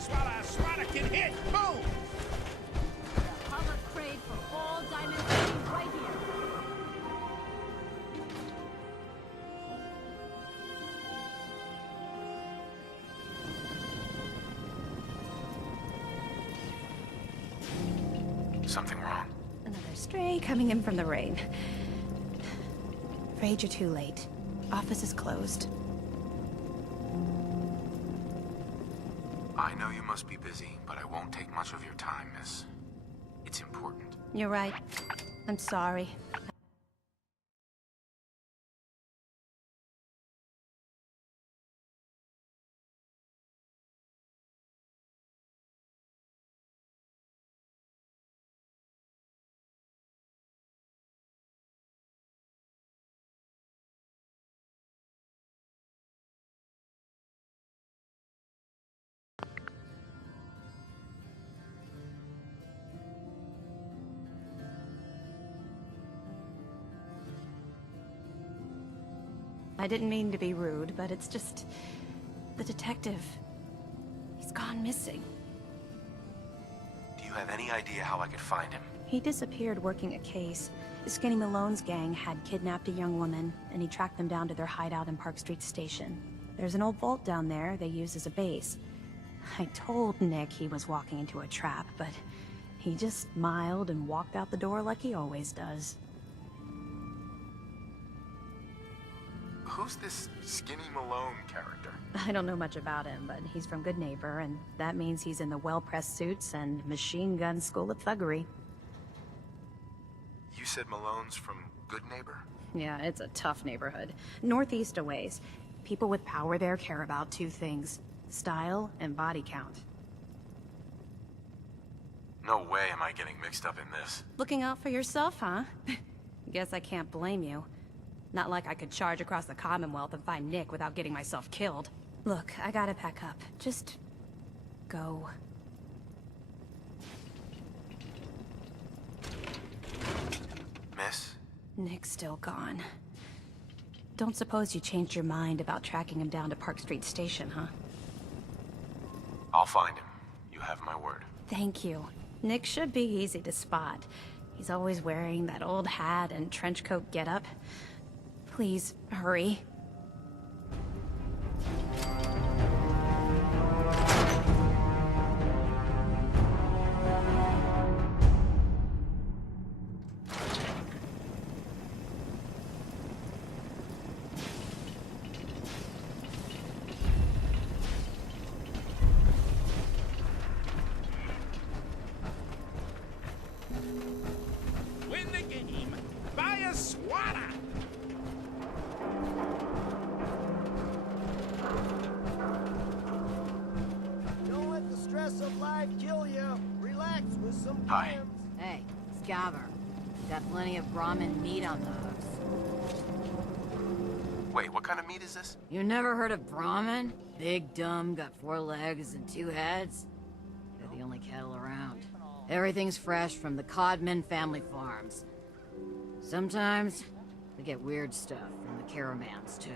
swada, swada, swada can hit. Boom! Public trade for all diamond things right here. Something wrong? Another stray coming in from the rain. Afraid you're too late. Office is closed. I know you must be busy, but I won't take much of your time, miss. It's important. You're right. I'm sorry. I didn't mean to be rude, but it's just... the detective... he's gone missing. Do you have any idea how I could find him? He disappeared working a case. Skinny Malone's gang had kidnapped a young woman, and he tracked them down to their hideout in Park Street Station. There's an old vault down there they use as a base. I told Nick he was walking into a trap, but he just smiled and walked out the door like he always does. Who's this Skinny Malone character? I don't know much about him, but he's from Good Neighbor, and that means he's in the well-pressed suits and machine gun school of thuggery. You said Malone's from Good Neighbor? Yeah, it's a tough neighborhood. Northeast a ways. People with power there care about two things: style and body count. No way am I getting mixed up in this. Looking out for yourself, huh? Guess I can't blame you. Not like I could charge across the Commonwealth and find Nick without getting myself killed. Look, I gotta pack up. Just... go. Miss? Nick's still gone. Don't suppose you changed your mind about tracking him down to Park Street Station, huh? I'll find him. You have my word. Thank you. Nick should be easy to spot. He's always wearing that old hat and trench coat getup. Please, hurry. Win the game. Buy a swada. Don't let the stress of life kill you. Relax with some Hi. clams. Hey, Scaver. Got plenty of Brahmin meat on the hooks. Wait, what kind of meat is this? You never heard of Brahmin? Big, dumb, got 4 legs and 2 heads. They're the only cattle around. Everything's fresh from the Codman family farms. Sometimes, we get weird stuff from the caravans, too.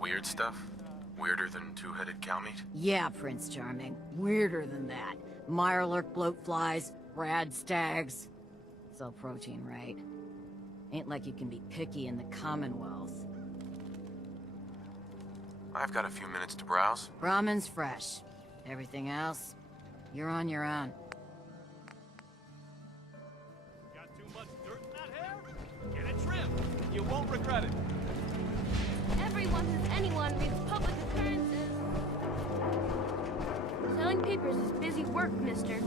Weird stuff? Weirder than two-headed cow meat? Yeah, Prince Charming. Weirder than that. Mirelurk bloatflies, rad stags. It's all protein, right? Ain't like you can be picky in the Commonwealth. I've got a few minutes to browse. Brahmin's fresh. Everything else, you're on your own. Got too much dirt in that hair? Get it trimmed. You won't regret it. Everyone who's anyone reads public appearances. Selling papers is busy work, mister.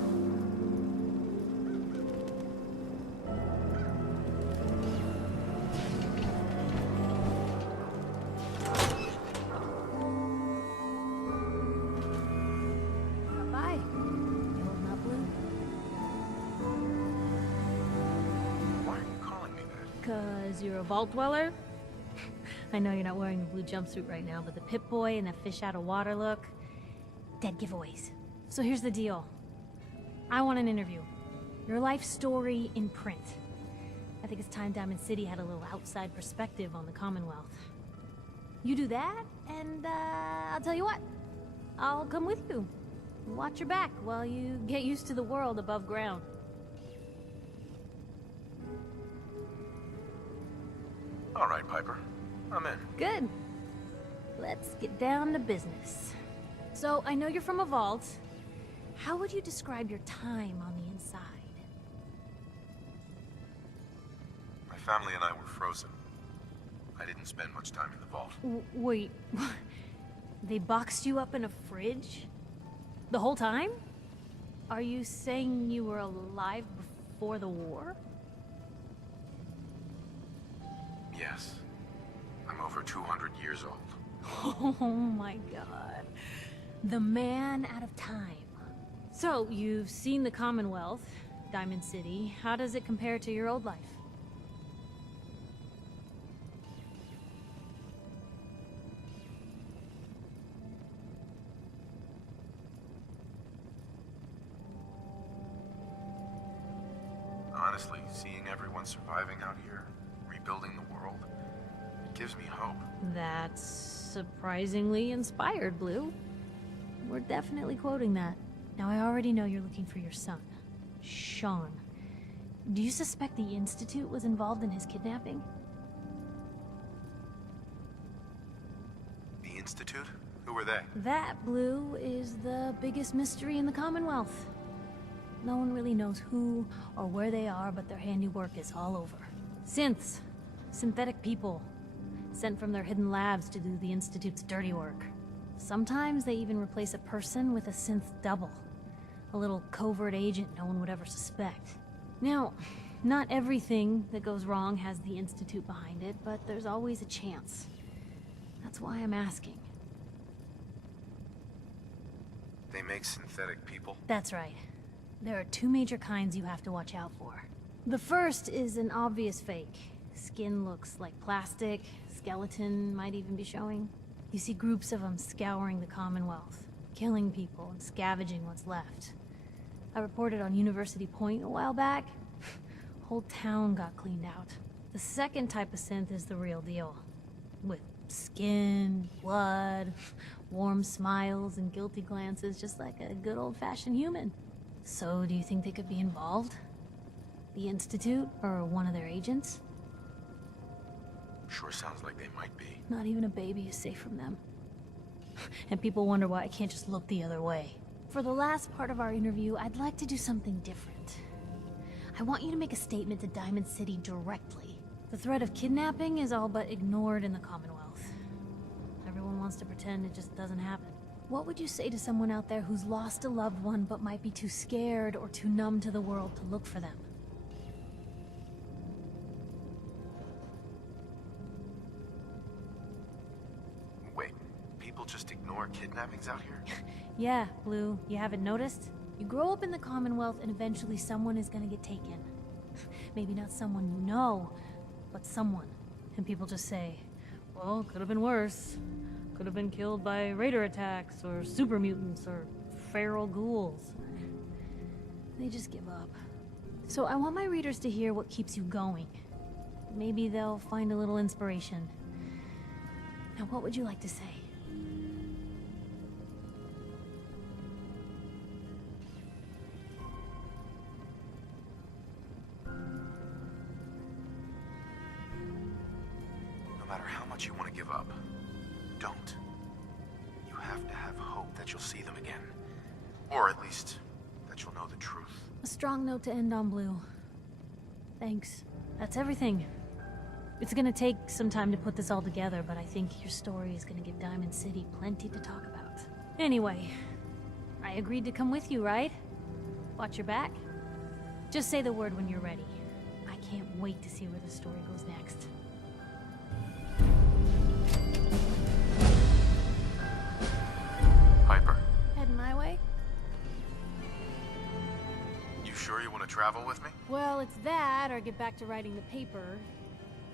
Bye. You holding up, Blue? Why are you calling me that? 'Cause you're a vault dweller? I know you're not wearing a blue jumpsuit right now, but the Pip-Boy and the fish out of water look... dead giveaways. So here's the deal. I want an interview. Your life story in print. I think it's time Diamond City had a little outside perspective on the Commonwealth. You do that, and I'll tell you what. I'll come with you. Watch your back while you get used to the world above ground. All right, Piper. I'm in. Good. Let's get down to business. So, I know you're from a vault. How would you describe your time on the inside? My family and I were frozen. I didn't spend much time in the vault. Wait, they boxed you up in a fridge? The whole time? Are you saying you were alive before the war? Yes. I'm over 200 years old. Oh my god. The man out of time. So, you've seen the Commonwealth, Diamond City. How does it compare to your old life? Honestly, seeing everyone surviving out here, rebuilding the world, it gives me hope. That's surprisingly inspired, Blue. We're definitely quoting that. Now, I already know you're looking for your son, Sean. Do you suspect the Institute was involved in his kidnapping? The Institute? Who were they? That, Blue, is the biggest mystery in the Commonwealth. No one really knows who or where they are, but their handiwork is all over. Synths. Synthetic people. Sent from their hidden labs to do the Institute's dirty work. Sometimes they even replace a person with a synth double. A little covert agent no one would ever suspect. Now, not everything that goes wrong has the Institute behind it, but there's always a chance. That's why I'm asking. They make synthetic people? That's right. There are two major kinds you have to watch out for. The first is an obvious fake. Skin looks like plastic, skeleton might even be showing. You see groups of them scouring the Commonwealth, killing people and scavenging what's left. I reported on University Point a while back. Whole town got cleaned out. The second type of synth is the real deal. With skin, blood, warm smiles, and guilty glances, just like a good old-fashioned human. So, do you think they could be involved? The Institute, or one of their agents? Sure sounds like they might be. Not even a baby is safe from them. And people wonder why I can't just look the other way. For the last part of our interview, I'd like to do something different. I want you to make a statement to Diamond City directly. The threat of kidnapping is all but ignored in the Commonwealth. Everyone wants to pretend it just doesn't happen. What would you say to someone out there who's lost a loved one but might be too scared or too numb to the world to look for them? Wait, people just ignore kidnappings out here? Yeah, Blue, you haven't noticed? You grow up in the Commonwealth and eventually someone is gonna get taken. Maybe not someone you know, but someone. And people just say, well, could have been worse. Could have been killed by raider attacks, or super mutants, or feral ghouls. They just give up. So I want my readers to hear what keeps you going. Maybe they'll find a little inspiration. Now, what would you like to say? No matter how much you want to give up, don't. You have to have hope that you'll see them again. Or at least, that you'll know the truth. A strong note to end on, Blue. Thanks. That's everything. It's gonna take some time to put this all together, but I think your story is gonna give Diamond City plenty to talk about. Anyway, I agreed to come with you, right? Watch your back. Just say the word when you're ready. I can't wait to see where the story goes next. Piper, Heading my way? you sure you want to travel with me? Well, it's that, or get back to writing the paper.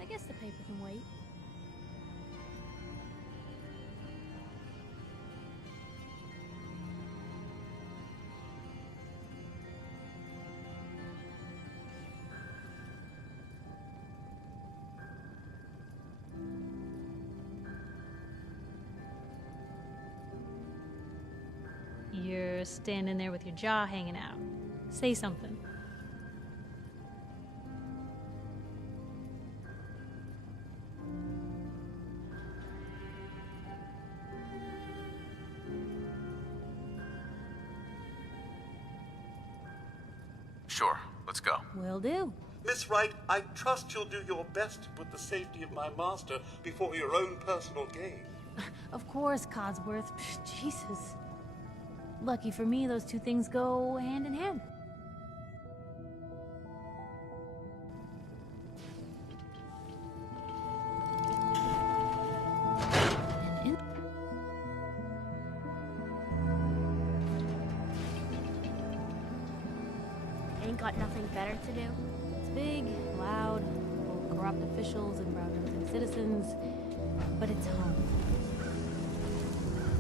I guess the paper can wait. You're standing there with your jaw hanging out. Say something. Sure, let's go. Will do. Miss Wright, I trust you'll do your best to put the safety of my master before your own personal gain. Of course, Codsworth. Jesus. Lucky for me, those two things go hand in hand. And in Ain't got nothing better to do. It's big, loud, full of corrupt officials and brown-nosing citizens, but it's home.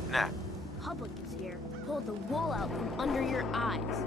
Nat, Public is here. Pulled the wool out from under your eyes.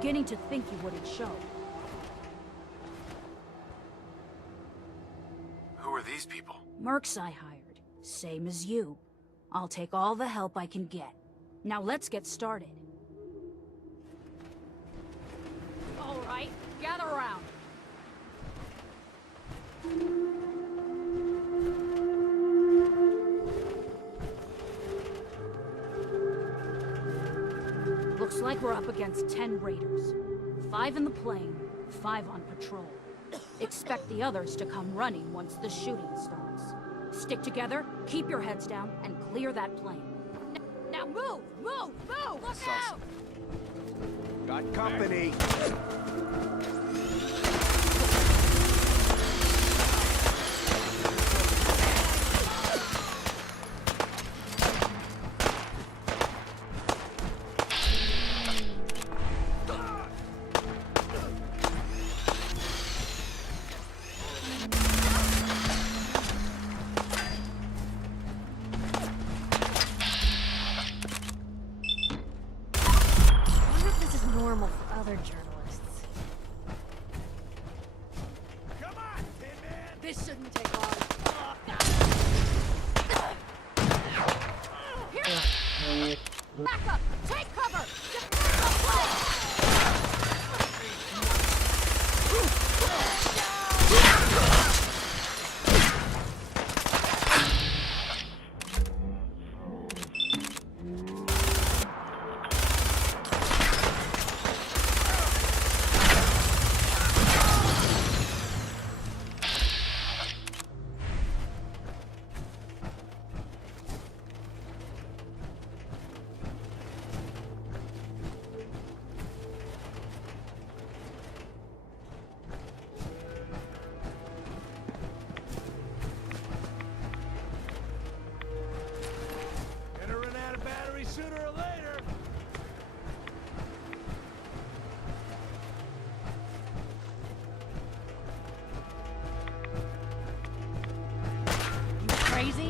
beginning to think you wouldn't show. Who are these people? Mercs I hired. Same as you. I'll take all the help I can get. Now let's get started. All right, gather around. Looks like we're up against 10 raiders. 5 in the plane, 5 on patrol. Expect the others to come running once the shooting starts. Stick together, keep your heads down, and clear that plane. Now move! Move! Move! Look out! Got company. Normal for other journalists. Come on, Tin Man. This shouldn't take long. Here! Back up! Take cover! Defend the plane! Gonna run out of battery sooner or later. You crazy?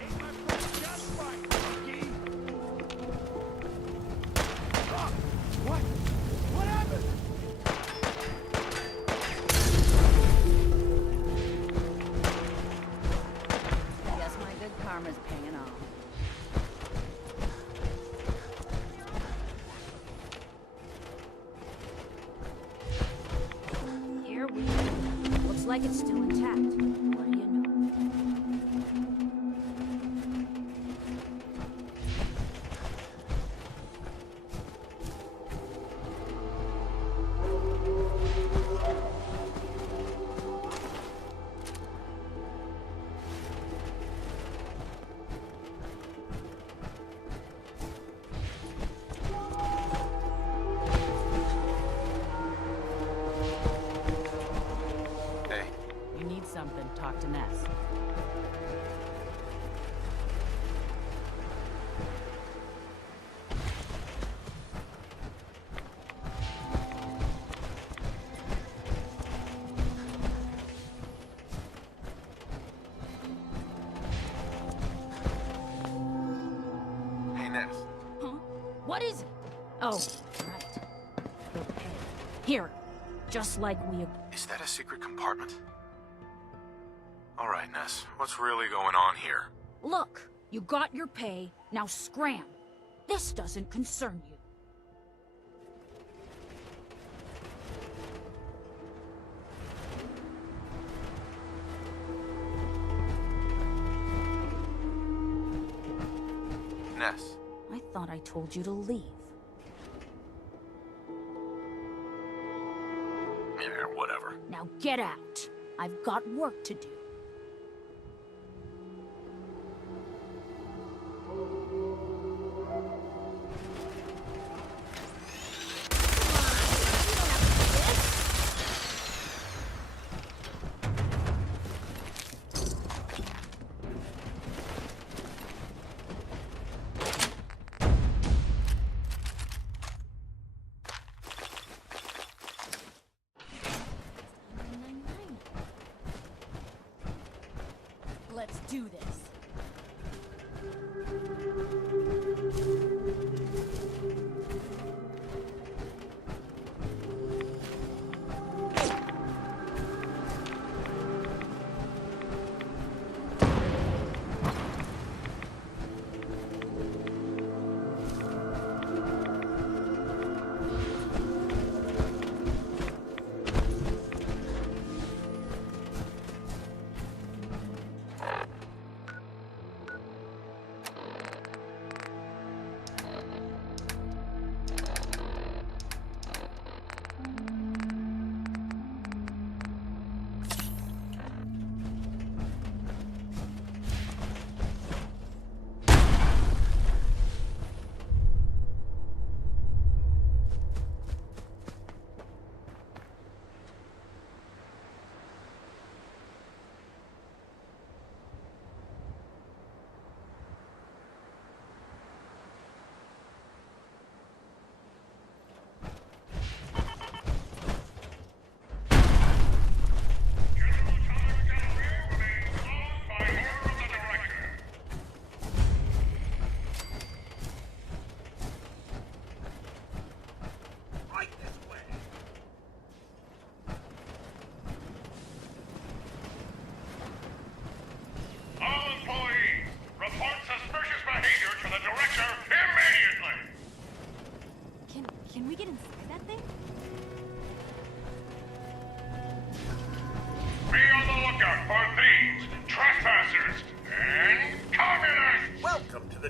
Ain't my first just right, monkey. Ah, what? What happened? Guess my good karma's paying off. Here we go. Looks like it's still intact. What do you know? Hey, You need something, talk to Ness. hey Ness. Huh? What is it? Oh, right. Your pay. Here. Just like we... Is that a secret compartment? All right, Ness. What's really going on here? Look, you got your pay, now scram. This doesn't concern you. Ness. I thought I told you to leave. Yeah, whatever. Now get out. I've got work to do.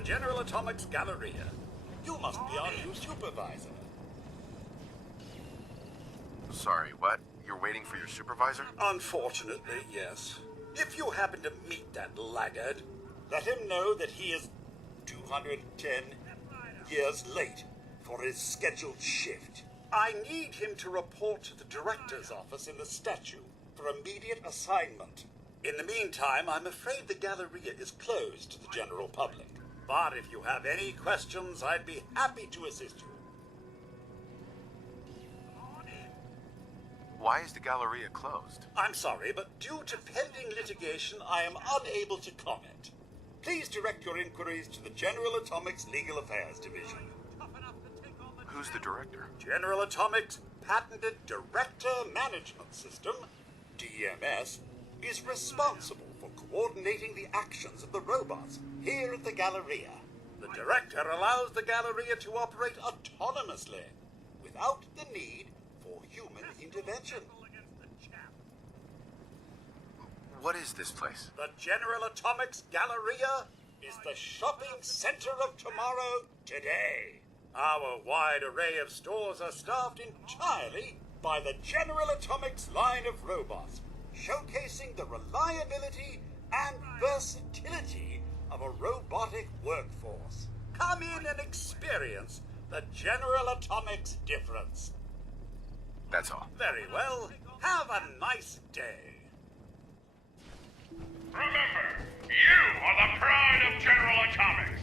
General Atomics Galleria. You must be our new supervisor. Sorry, what? You're waiting for your supervisor? Unfortunately, yes. If you happen to meet that laggard, let him know that he is 210 years late for his scheduled shift. I need him to report to the director's office in the statue for immediate assignment. In the meantime, I'm afraid the Galleria is closed to the general public. But if you have any questions, I'd be happy to assist you. Why is the Galleria closed? I'm sorry, but due to pending litigation, I am unable to comment. Please direct your inquiries to the General Atomics Legal Affairs Division. Who's the director? General Atomics' patented Director Management System, DMS, is responsible for coordinating the actions of the robots here at the Galleria. The Director allows the Galleria to operate autonomously, without the need for human intervention. What is this place? The General Atomics Galleria is the shopping center of tomorrow today. Our wide array of stores are staffed entirely by the General Atomics line of robots, showcasing the reliability and versatility of a robotic workforce. Come in and experience the General Atomics difference. That's all. Very well. Have a nice day. Remember, you are the pride of General Atomics.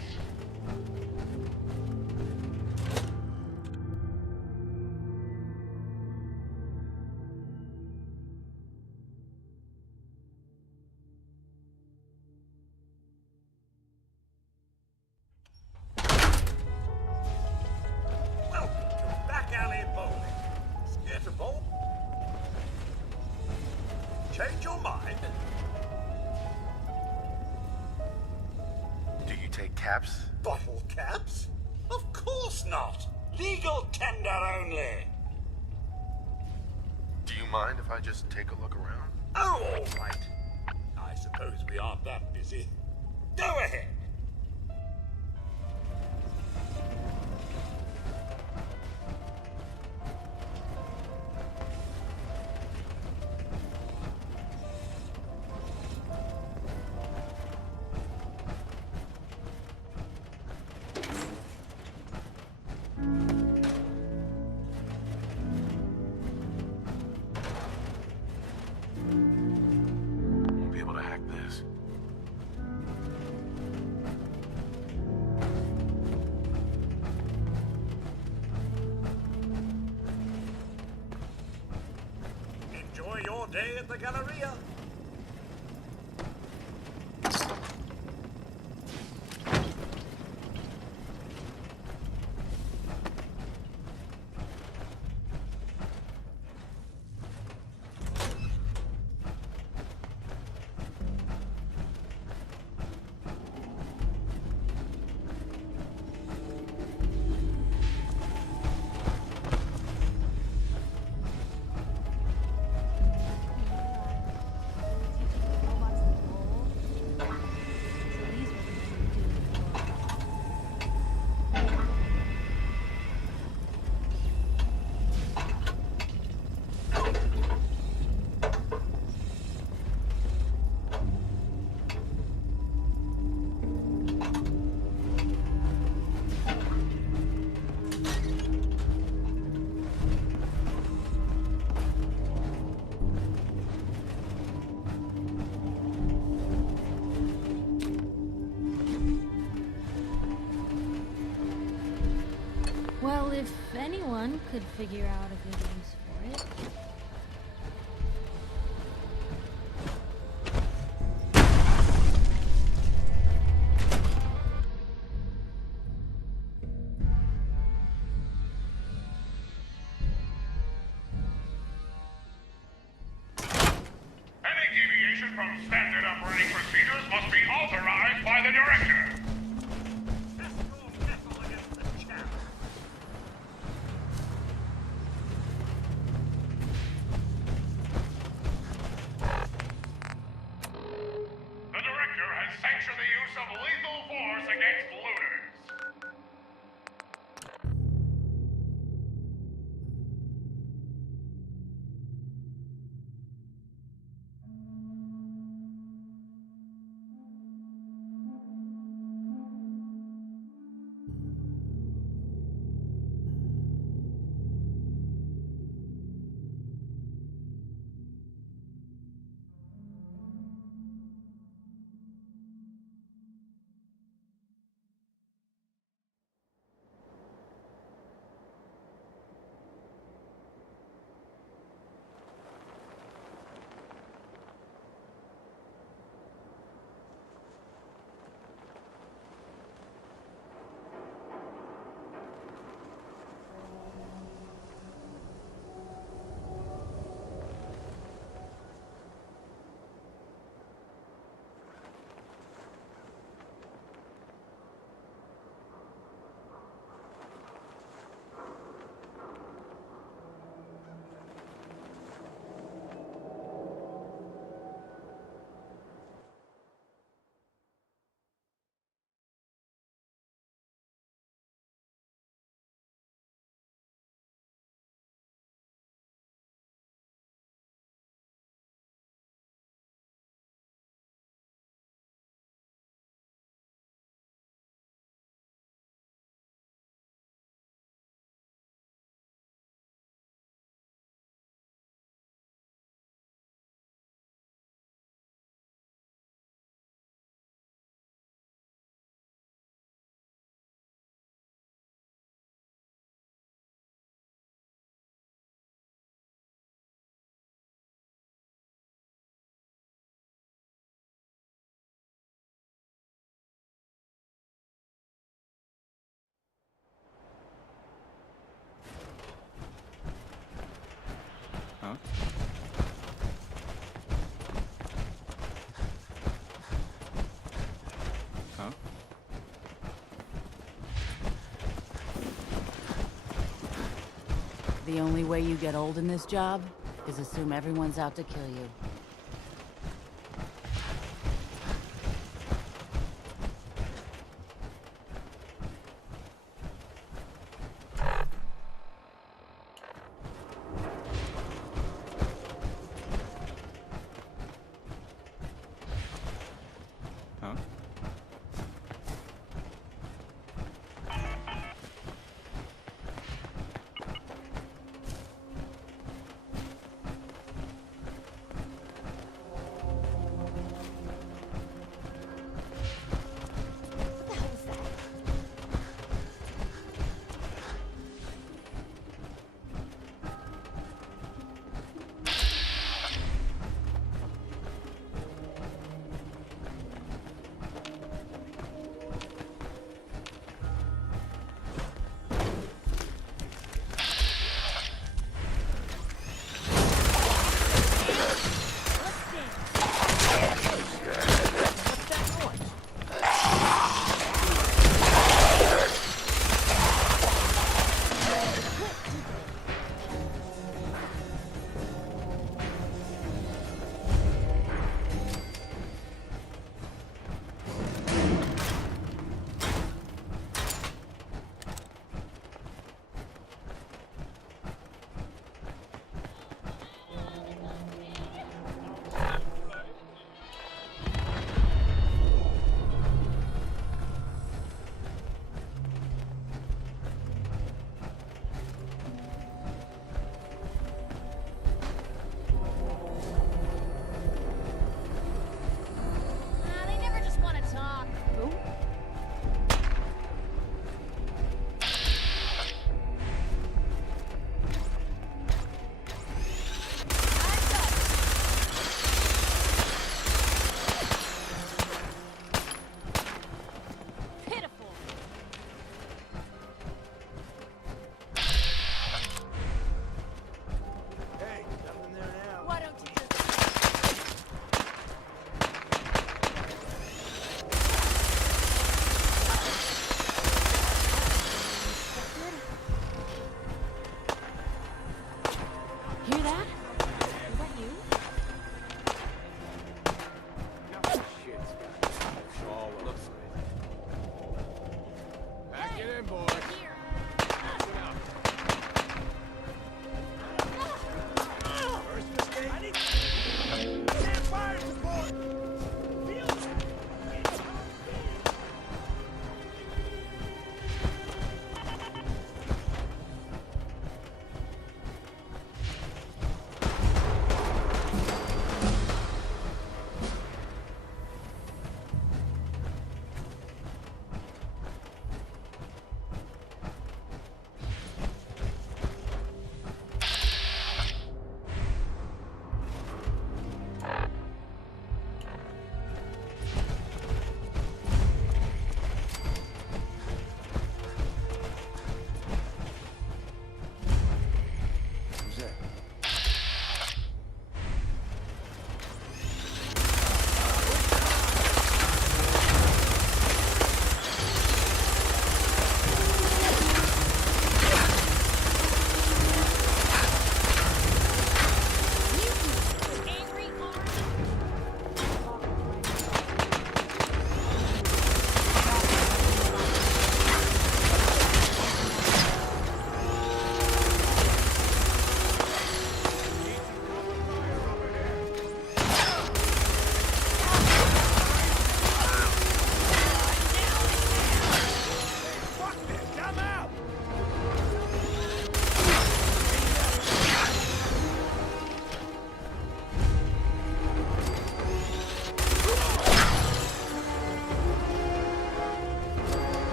Welcome to Back Alley Bowling. Scared to bowl? Change your mind? Do you take caps? Bottle caps? Of course not. Legal tender only. Do you mind if I just take a look around? Oh, all right. I suppose we aren't that busy. Go ahead. Won't be able to hack this. Enjoy your day at the Galleria. Well, if anyone could figure out a good use for it. Any deviation from standard operating procedures must be authorized by the Director. The Director has sanctioned the use of lethal force against looters. Huh? Huh? The only way you get old in this job is assume everyone's out to kill you. Huh?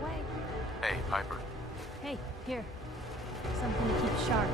Away. Hey, Piper. Hey, here. Something to keep sharp.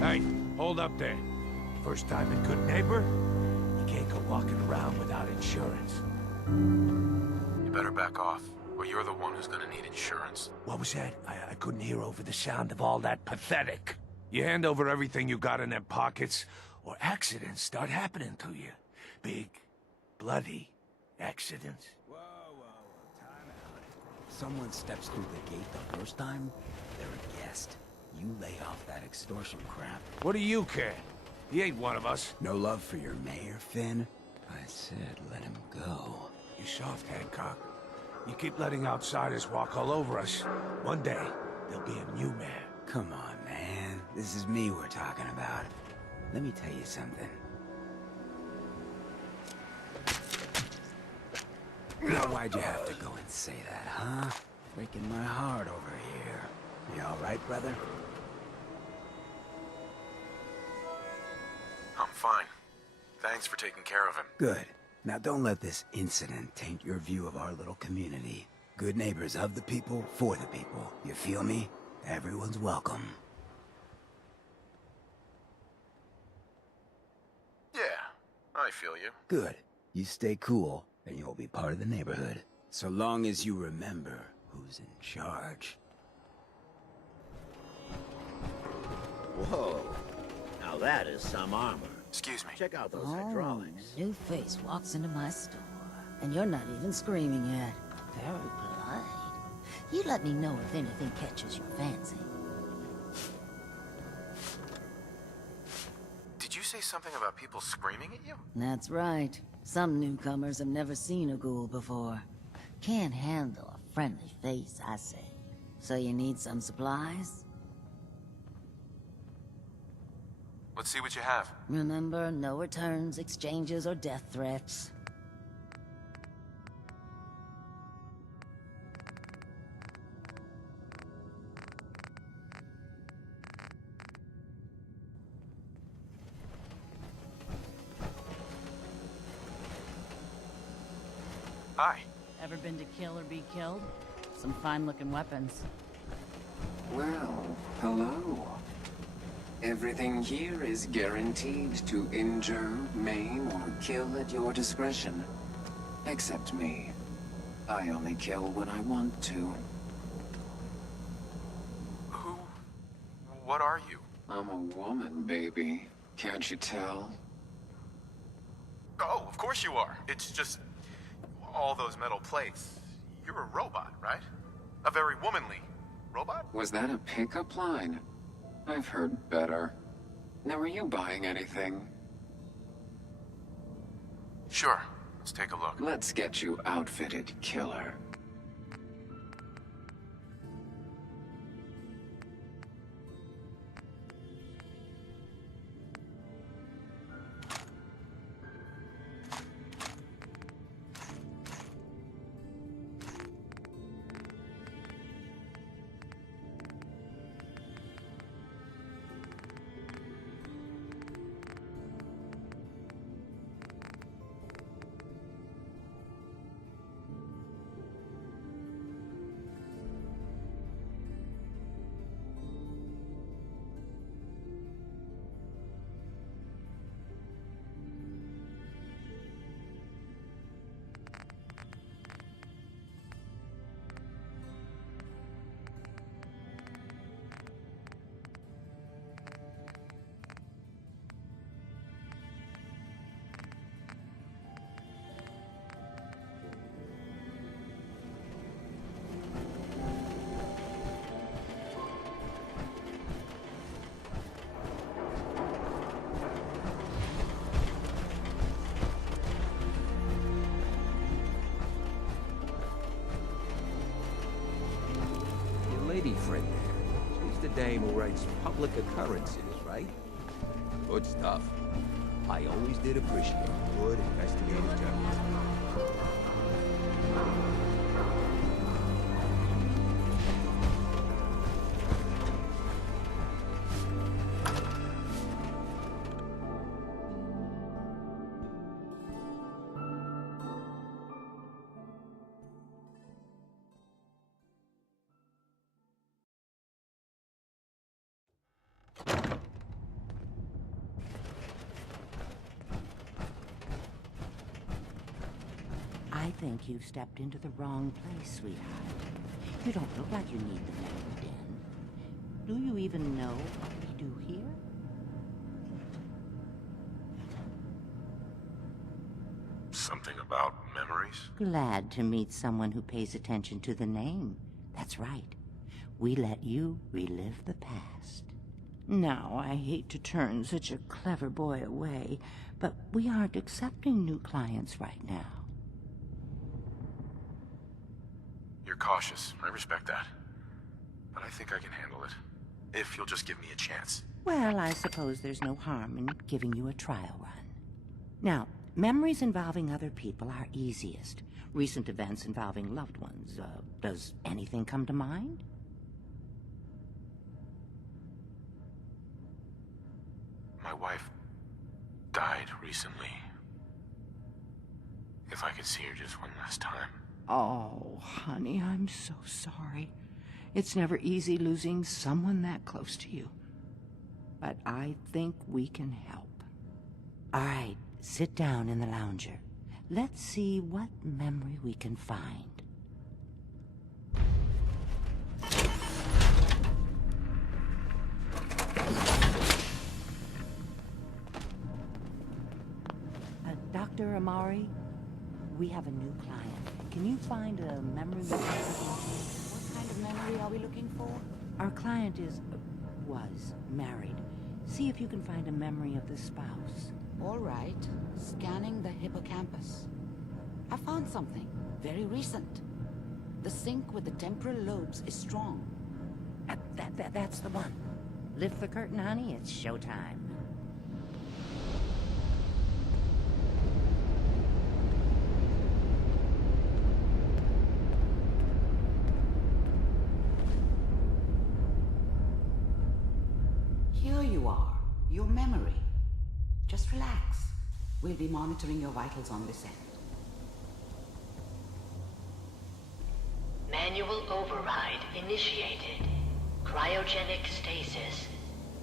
Hey, hold up there. First time a good neighbor? You can't go walking around without insurance. You better back off, or you're the one who's gonna need insurance. What was that? I couldn't hear over the sound of all that pathetic. You hand over everything you got in them pockets, or accidents start happening to you. Big, bloody accidents. Whoa, time out. Someone steps through the gate the first time, they're a guest. You lay off that extortion crap. What do you care? He ain't one of us. No love for your mayor, Finn? I said let him go. You soft, Hancock. You keep letting outsiders walk all over us. One day, there'll be a new mayor. Come on, man. This is me we're talking about. Let me tell you something. Now why'd you have to go and say that, huh? Breaking my heart over here. You alright, brother? I'm fine. Thanks for taking care of him. Good. Now don't let this incident taint your view of our little community. Good neighbors of the people, for the people. You feel me? Everyone's welcome. Yeah, I feel you. Good. You stay cool, and you'll be part of the neighborhood. So long as you remember who's in charge. Whoa. Now that is some armor. Excuse me. Check out those hydraulics. New face walks into my store, and you're not even screaming yet. Very polite. You let me know if anything catches your fancy. Did you say something about people screaming at you? That's right. Some newcomers have never seen a ghoul before. Can't handle a friendly face, I say. So you need some supplies? Let's see what you have. Remember, no returns, exchanges, or death threats. Hi. Ever been to kill or be killed? Some fine-looking weapons. Well, hello. Everything here is guaranteed to injure, maim, or kill at your discretion. Except me. I only kill when I want to. What are you? I'm a woman, baby. Can't you tell? Oh, of course you are. It's just... all those metal plates. You're a robot, right? A very womanly robot? Was that a pickup line? I've heard better. Now, are you buying anything? Sure. Let's take a look. Let's get you outfitted, killer. Lady friend there. She's the dame who writes public occurrences, right? Good stuff. I always did appreciate good investigative journalism. I think you've stepped into the wrong place, sweetheart. You don't look like you need the family den. Do you even know what we do here? Something about memories? Glad to meet someone who pays attention to the name. That's right. We let you relive the past. Now, I hate to turn such a clever boy away, but we aren't accepting new clients right now. You're cautious. I respect that. But I think I can handle it. If you'll just give me a chance. Well, I suppose there's no harm in giving you a trial run. Now, Memories involving other people are easiest. Recent events involving loved ones. Does anything come to mind? My wife died recently. If I could see her just one last time. Oh, honey, I'm so sorry. It's never easy losing someone that close to you. But I think we can help. All right, sit down in the lounger. Let's see what memory we can find. Dr. Amari, we have a new client. Can you find a memory? What kind of memory are we looking for? Our client was married. See if you can find a memory of the spouse. All right. Scanning the hippocampus. I found something. Very recent. The sync with the temporal lobes is strong. That's the one. Lift the curtain, honey. It's showtime. Here you are. Your memory. Just relax. We'll be monitoring your vitals on this end. Manual override initiated. Cryogenic stasis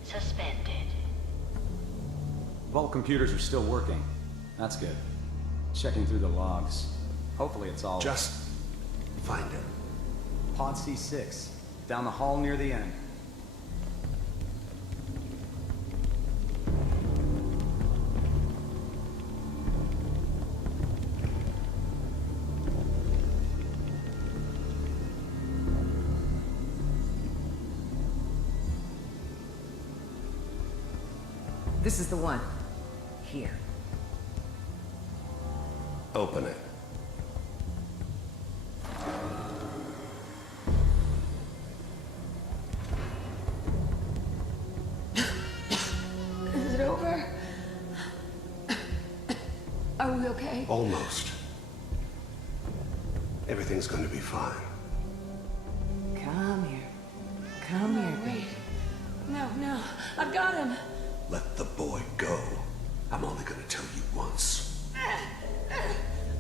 suspended. Vault computers are still working. That's good. Checking through the logs. Hopefully it's all... Just find it. Pod C6. Down the hall near the end. This is the one. Here. Open it. Is it over? Are we okay? Almost. Everything's going to be fine. Come here. Come here, baby. No. I've got him. Let the boy go. I'm only going to tell you once.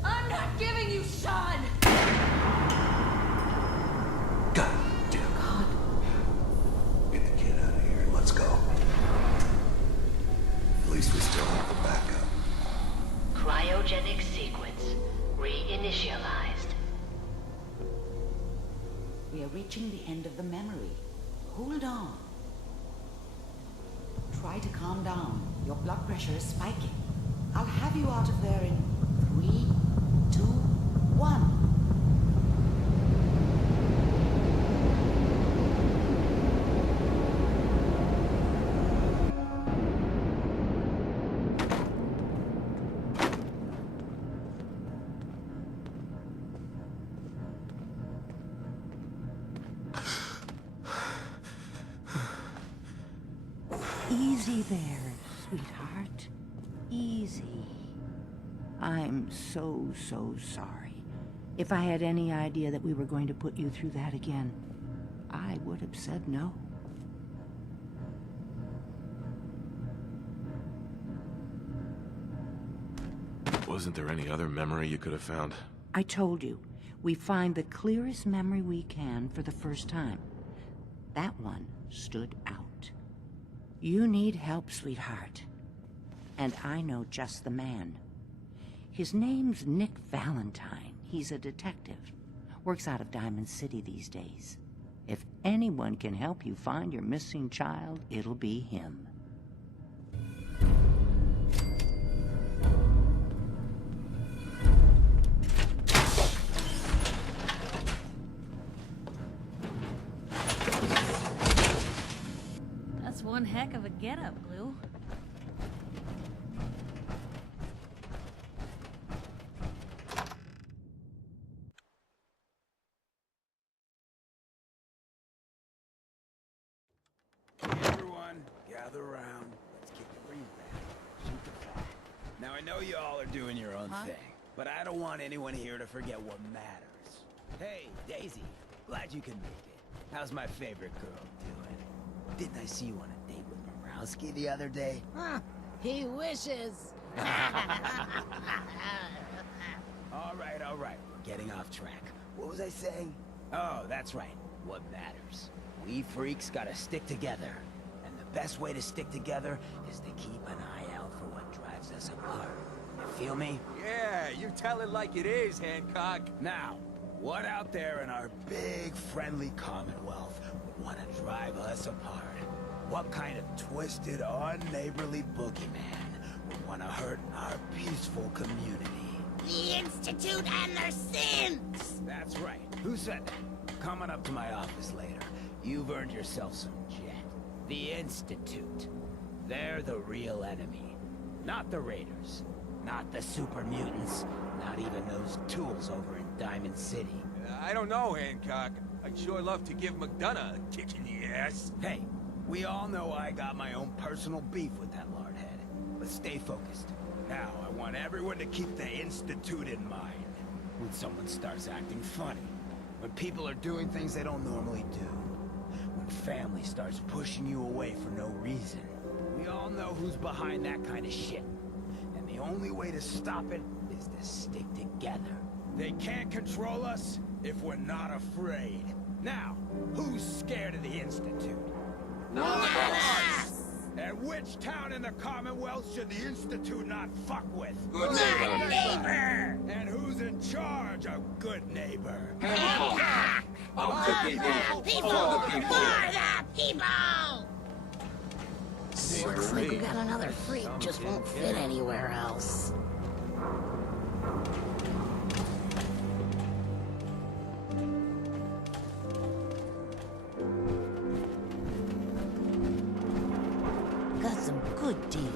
I'm not giving you Sean! God damn. God. Get the kid out of here and let's go. At least we still have the backup. Cryogenic sequence reinitialized. We are reaching the end of the memory. Hold on. Try to calm down. Your blood pressure is spiking. I'll have you out of there in 3, 2, 1. Easy there, sweetheart. Easy. I'm so sorry. If I had any idea that we were going to put you through that again, I would have said no. Wasn't there any other memory you could have found? I told you, we find the clearest memory we can for the first time. That one stood out. You need help, sweetheart. And I know just the man. His name's Nick Valentine. He's a detective. Works out of Diamond City these days. If anyone can help you find your missing child, it'll be him. That's one heck of a getup, Glue. Everyone, gather around. Let's kick the breeze back. Shoot the flag. Now, I know you all are doing your own thing, but I don't want anyone here to forget what matters. Hey, Daisy, glad you could make it. How's my favorite girl doing? Didn't I see you on a date with Morowski the other day? Huh, he wishes. All right, we're getting off track. What was I saying? Oh, that's right, what matters. We freaks gotta stick together. And the best way to stick together is to keep an eye out for what drives us apart. You feel me? Yeah, you tell it like it is, Hancock. Now, what out there in our big, friendly Commonwealth would want to drive us apart? What kind of twisted, unneighborly boogeyman would want to hurt our peaceful community? The Institute and their sins! That's right. Who said that? Coming up to my office later. You've earned yourself some jet. The Institute. They're the real enemy. Not the Raiders. Not the super mutants. Not even those tools over in Diamond City. I don't know, Hancock. I'd sure love to give McDonough a kick in the ass. Hey, we all know I got my own personal beef with that lardhead. But stay focused. Now, I want everyone to keep the Institute in mind. When someone starts acting funny. When people are doing things they don't normally do. When family starts pushing you away for no reason. We all know who's behind that kind of shit. And the only way to stop it is to stick together. They can't control us if we're not afraid. Now, who's scared of the Institute? None of us! And which town in the Commonwealth should the Institute not fuck with? Good neighbor! And who's in charge of good neighbor? Hancock! Of the people! For the people! Looks like we got another freak, just won't fit anywhere else. Got some good deals.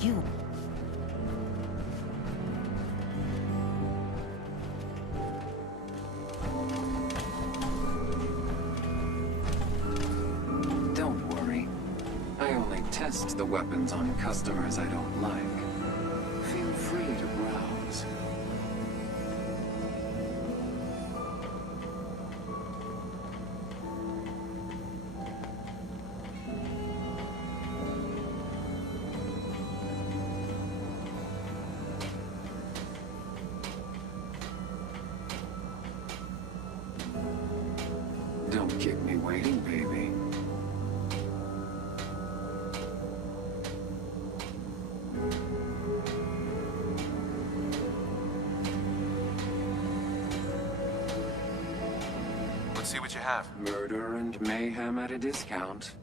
You... Don't worry. I only test the weapons on customers I don't like. Feel free to browse. Don't keep me waiting, baby. Let's see what you have. Murder and mayhem at a discount.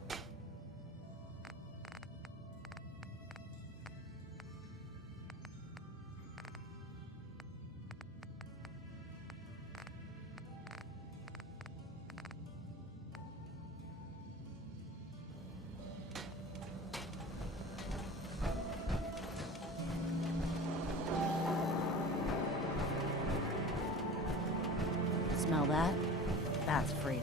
Smell that? That's freedom.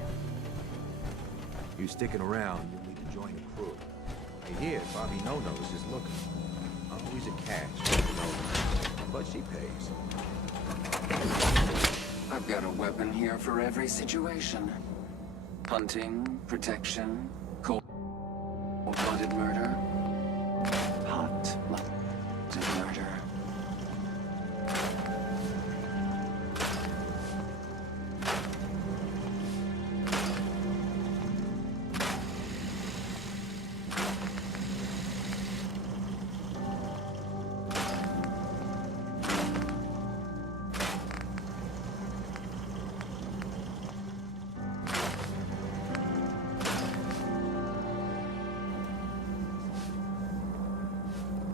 You sticking around, you'll need to join the crew. Hey, here, Bobby No-Nose is looking. Always a catch, you know, but she pays. I've got a weapon here for every situation. Hunting, protection, cold-blooded murder, hot-blooded murder.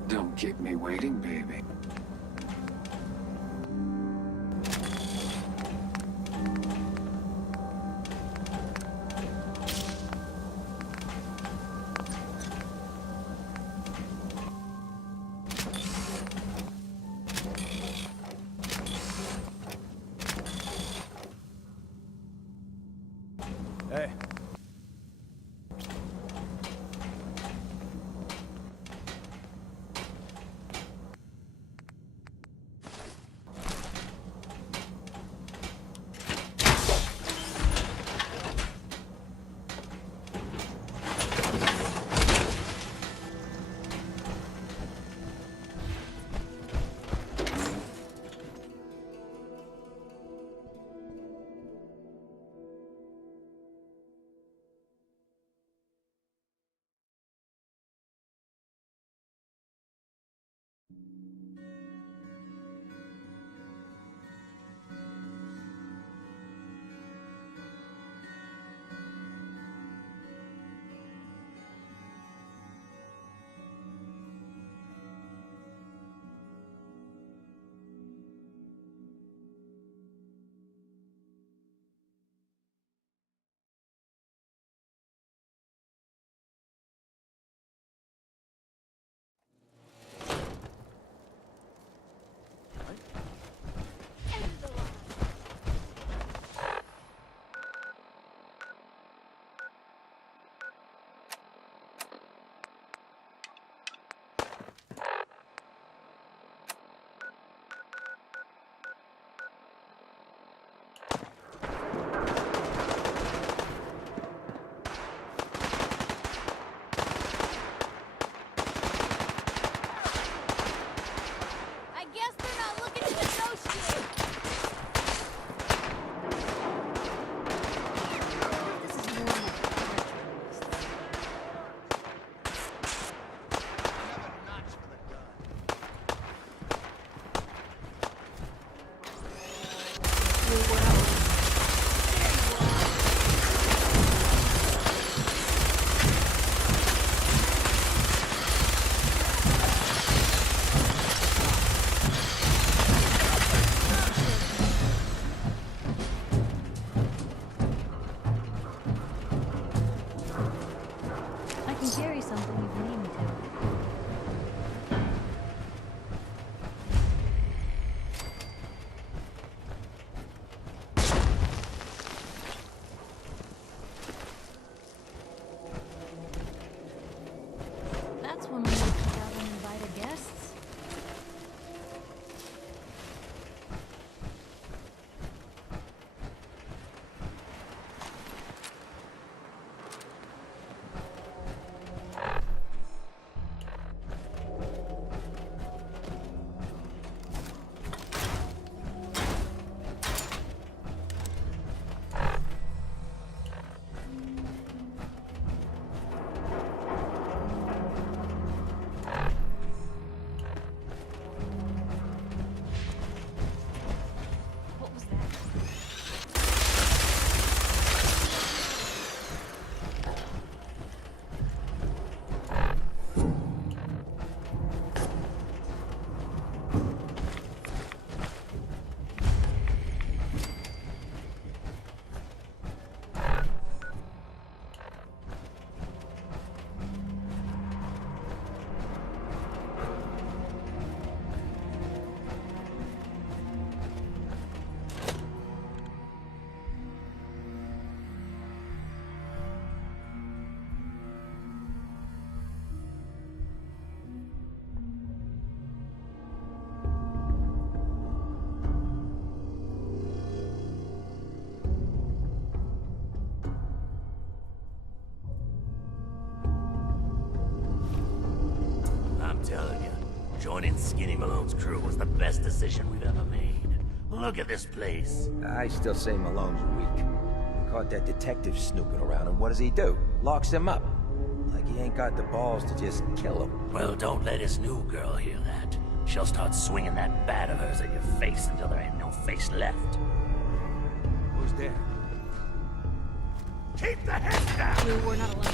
Don't keep me waiting, baby. Hey. I can carry something if you need me to. That's when we need to come out and invite our guests. What was that? I'm telling you, joining Skinny Malone's crew was the best decision we've ever made. Look at this place. I still say Malone's weak. We caught that detective snooping around, and what does he do? Locks him up. Like he ain't got the balls to just kill him. Well, don't let his new girl hear that. She'll start swinging that bat of hers at your face until there ain't no face left. Who's there? Keep the head down! We're not alone.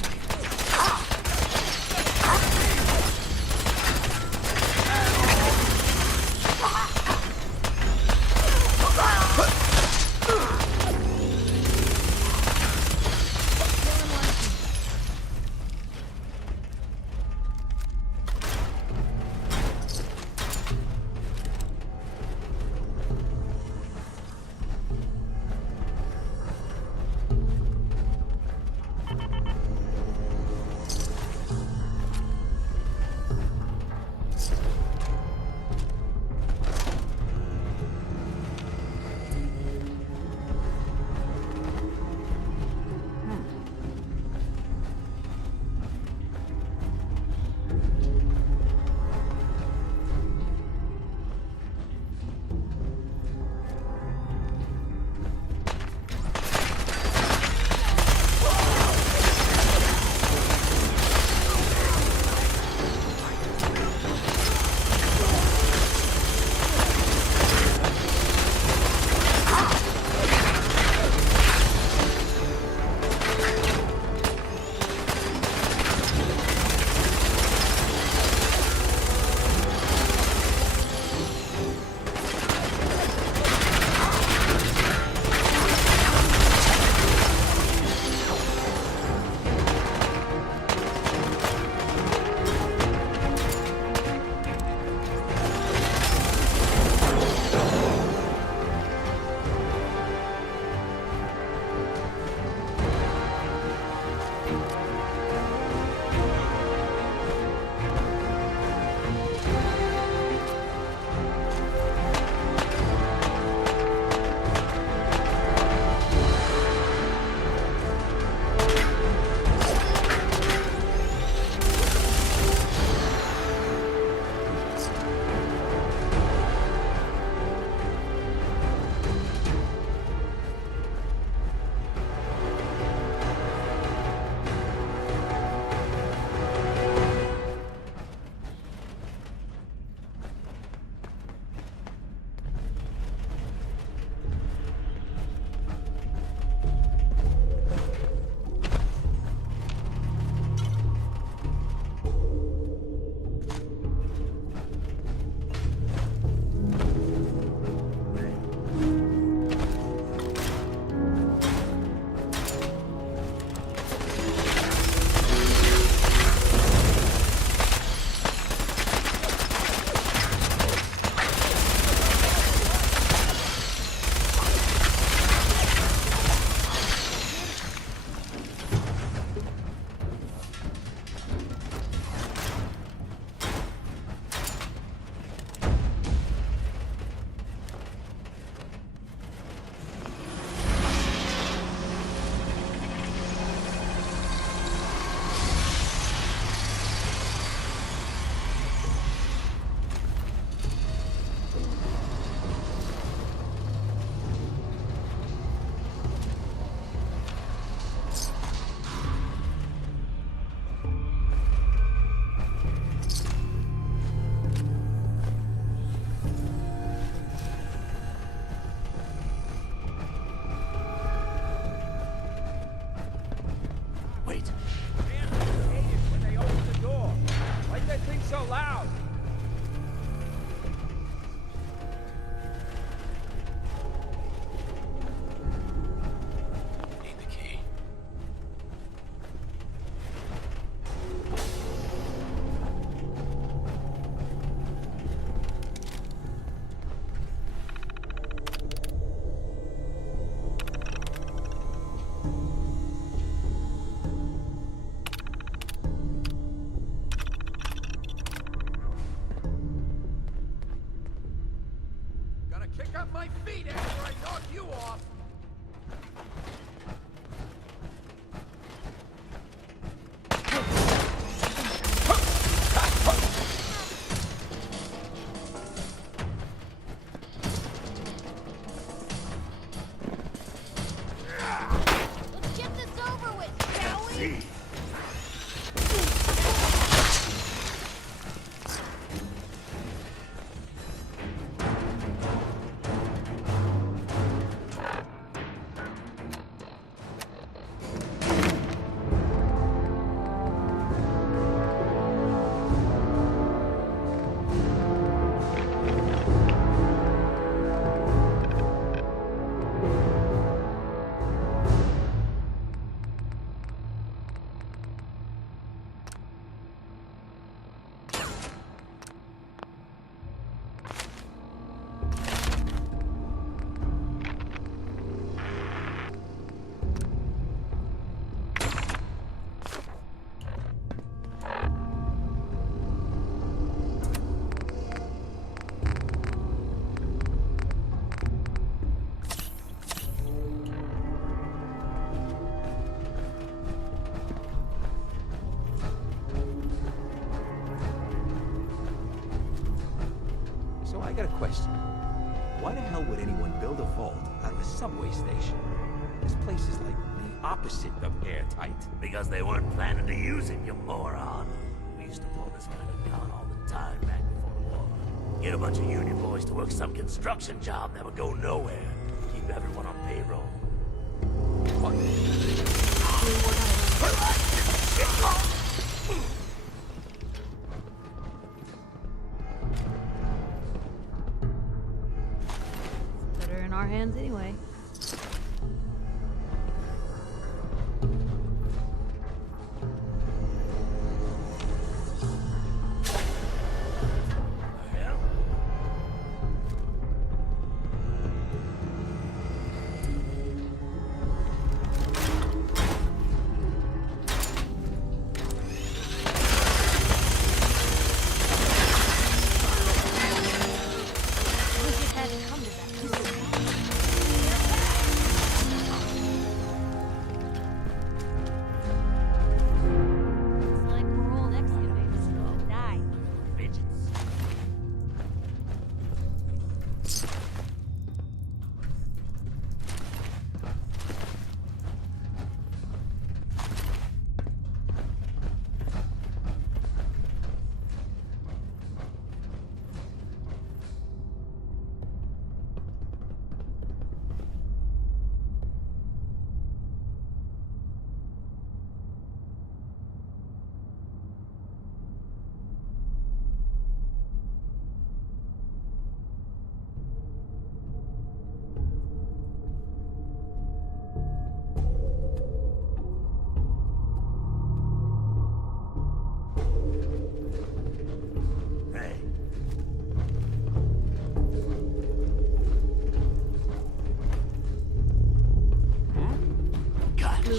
teeth. So I got a question. Why the hell would anyone build a vault out of a subway station? This place is like the opposite of airtight. Because they weren't planning to use it, you moron. We used to pull this kind of con all the time back before the war. Get a bunch of union boys to work some construction job that would go nowhere. Keep everyone on payroll. What? Better in our hands anyway.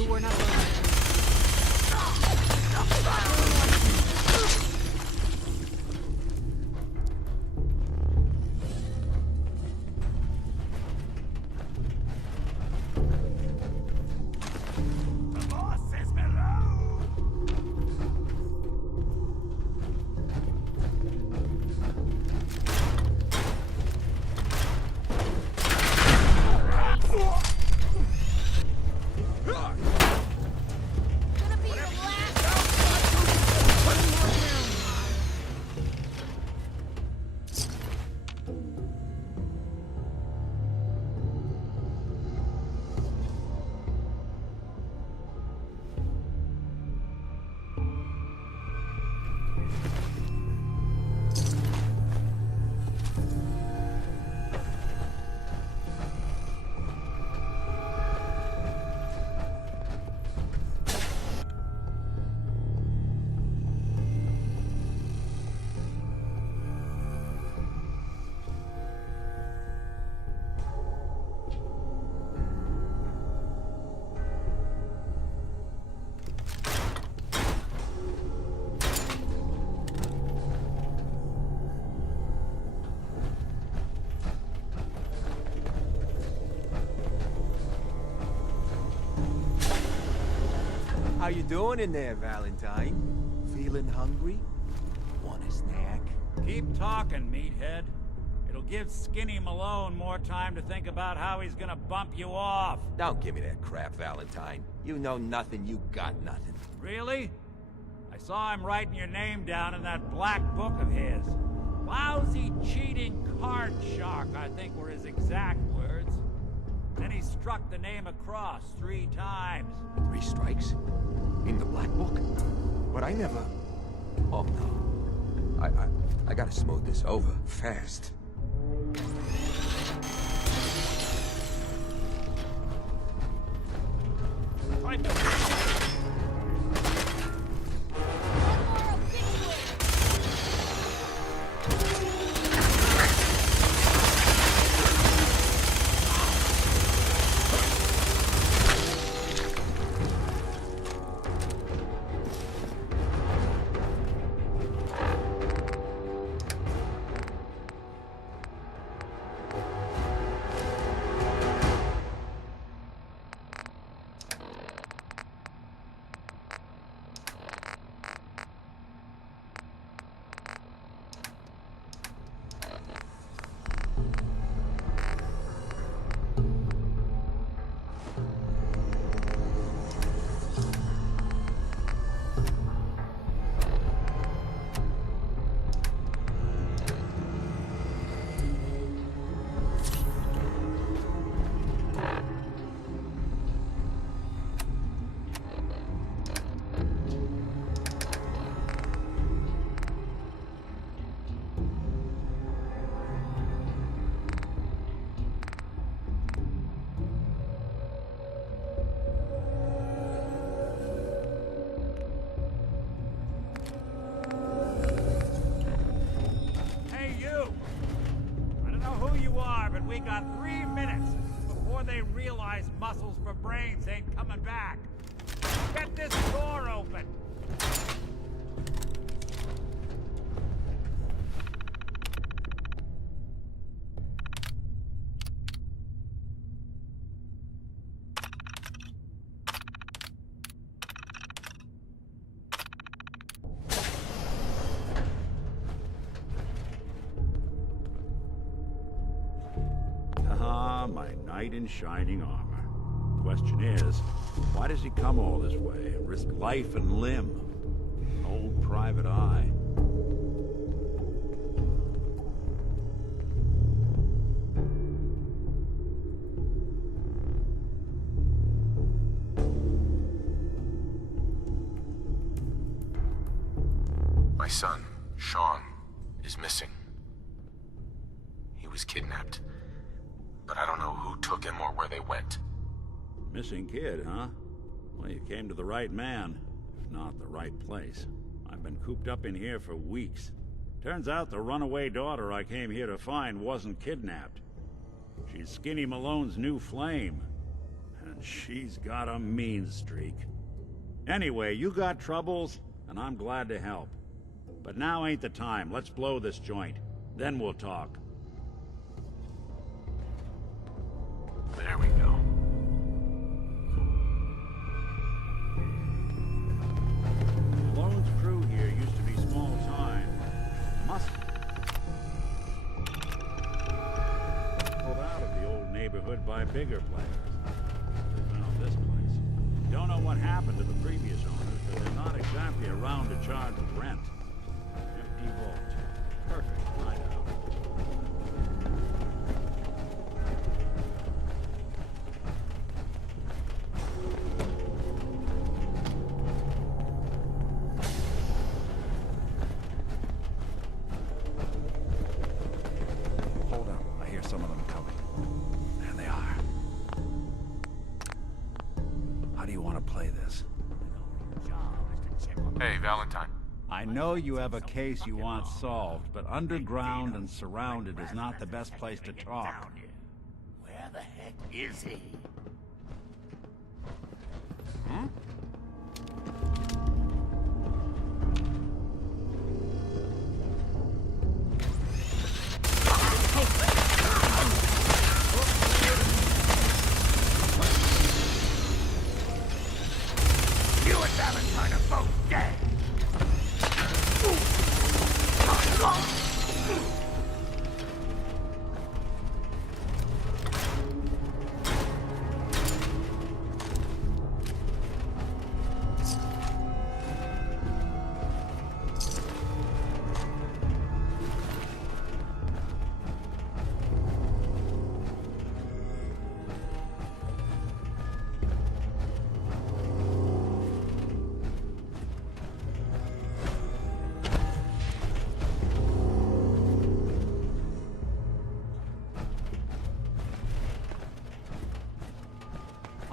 We're not alone. How you doing in there, Valentine? Feeling hungry? Want a snack? Keep talking, meathead. It'll give Skinny Malone more time to think about how he's gonna bump you off. Don't give me that crap, Valentine. You know nothing, you got nothing. Really? I saw him writing your name down in that black book of his. Lousy, cheating card shark, I think were his exact words. Then he struck the name across 3 times. 3 strikes? In the black book? But I never... Oh, no. I gotta smooth this over, fast. We got 3 minutes before they realize muscles for brains ain't coming back. Get this door open! My knight in shining armor. Question is, why does he come all this way and risk life and limb? An old private eye. My son, Sean, is missing. He was kidnapped. But I don't know who took him or where they went. Missing kid, huh? Well, you came to the right man, if not the right place. I've been cooped up in here for weeks. Turns out the runaway daughter I came here to find wasn't kidnapped. She's Skinny Malone's new flame. And she's got a mean streak. Anyway, you got troubles, and I'm glad to help. But now ain't the time. Let's blow this joint. Then we'll talk. There we go. Malone's crew here used to be small time. Must pulled out of the old neighborhood by bigger players. They found this place. Don't know what happened to the previous owners, but they're not exactly around to charge rent. Empty vault. Perfect hideout. Hey, Valentine. I know you have a case you want solved, but underground and surrounded is not the best place to talk. Where the heck is he? Hmm? You and Valentine are both dead!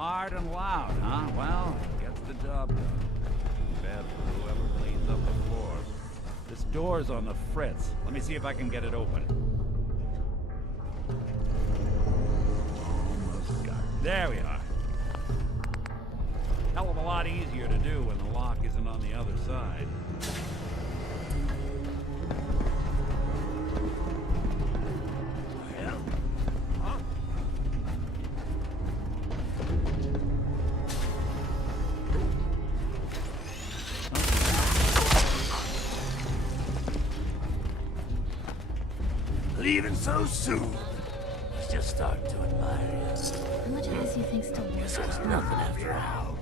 Hard and loud, huh? Well, gets the job done. Bad for whoever cleans up the floors. This door's on the fritz. Let me see if I can get it open. Almost got it. There we are. Hell of a lot easier to do when the lock isn't on the other side. Hell? Huh? Leaving so soon? It's just starting to admire you. How much of this do you think still works? Guess there's nothing after all.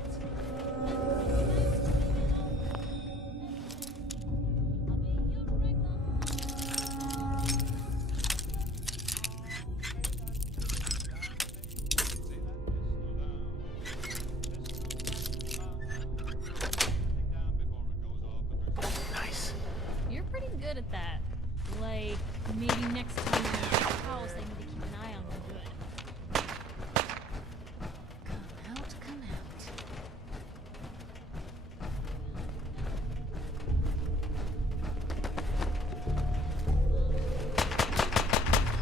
Nice. You're pretty good at that. Like, maybe next time you're in the house, I need to keep an eye on them good. Come out, come out.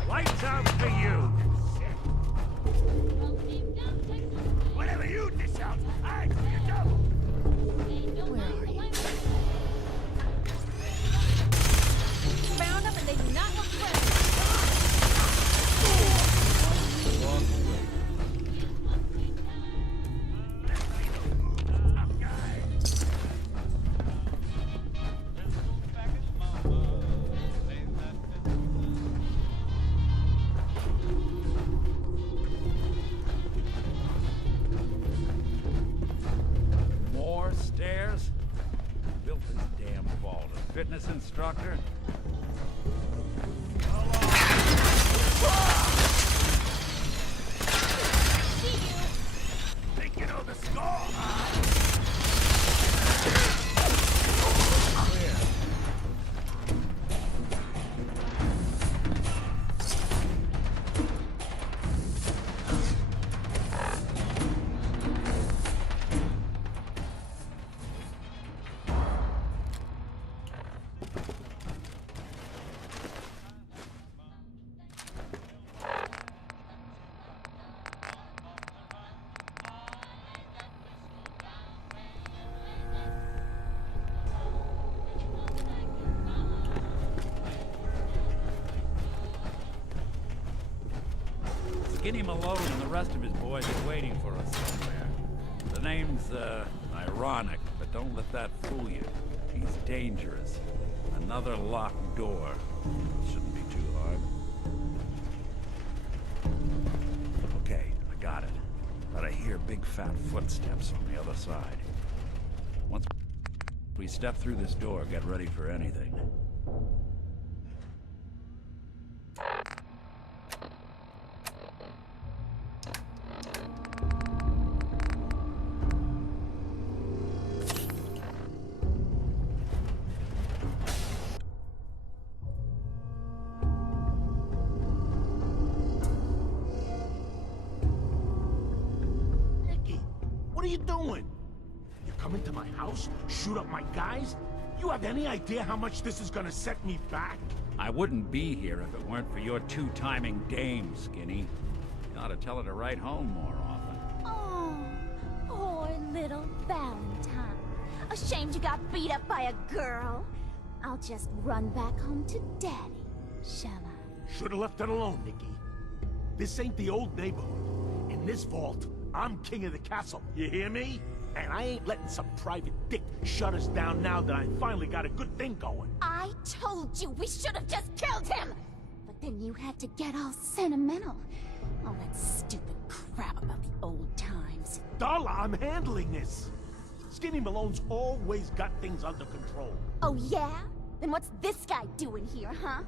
Lights out for you! Whatever you dish out, I for you double. Where are you? Found them and they do not look friendly. More stairs? Built this damn vault. A fitness instructor? Think you know the score? Skinny Malone and the rest of his boys are waiting for us somewhere. The name's, ironic, but don't let that fool you. He's dangerous. Another locked door. Shouldn't be too hard. Okay, I got it. But I hear big fat footsteps on the other side. Once we step through this door, get ready for anything. Nicky, what are you doing? You come into my house, shoot up my guys? You have any idea how much this is gonna set me back? I wouldn't be here if it weren't for your two-timing dame, Skinny. You ought to tell her to write home more often. Oh, poor little Valentine. Ashamed you got beat up by a girl. I'll just run back home to Daddy, shall I? Should've left it alone, Nicky. This ain't the old neighborhood. In this vault, I'm king of the castle. You hear me? And I ain't letting some private dick shut us down now that I finally got a good thing going. I told you we should have just killed him! But then you had to get all sentimental. All that stupid crap about the old times. Darla, I'm handling this. Skinny Malone's always got things under control. Oh yeah? Then what's this guy doing here, huh?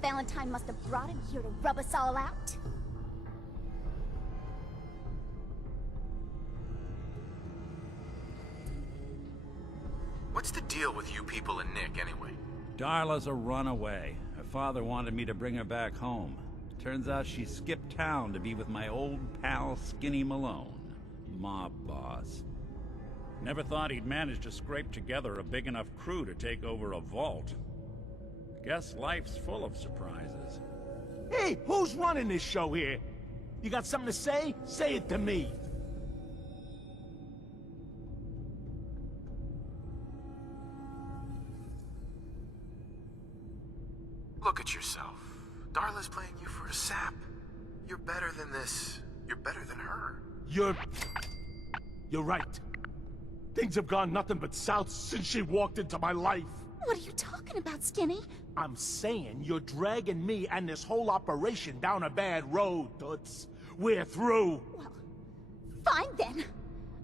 Valentine must have brought him here to rub us all out? What's the deal with you people and Nick, anyway? Darla's a runaway. Her father wanted me to bring her back home. Turns out she skipped town to be with my old pal Skinny Malone. mob boss. Never thought he'd manage to scrape together a big enough crew to take over a vault. Guess life's full of surprises. Hey, who's running this show here? You got something to say? Say it to me. Look at yourself. Darla's playing you for a sap. You're better than this. You're better than her. You're right. Things have gone nothing but south since she walked into my life. What are you talking about, Skinny? I'm saying you're dragging me and this whole operation down a bad road, Toots. We're through. Well, fine then.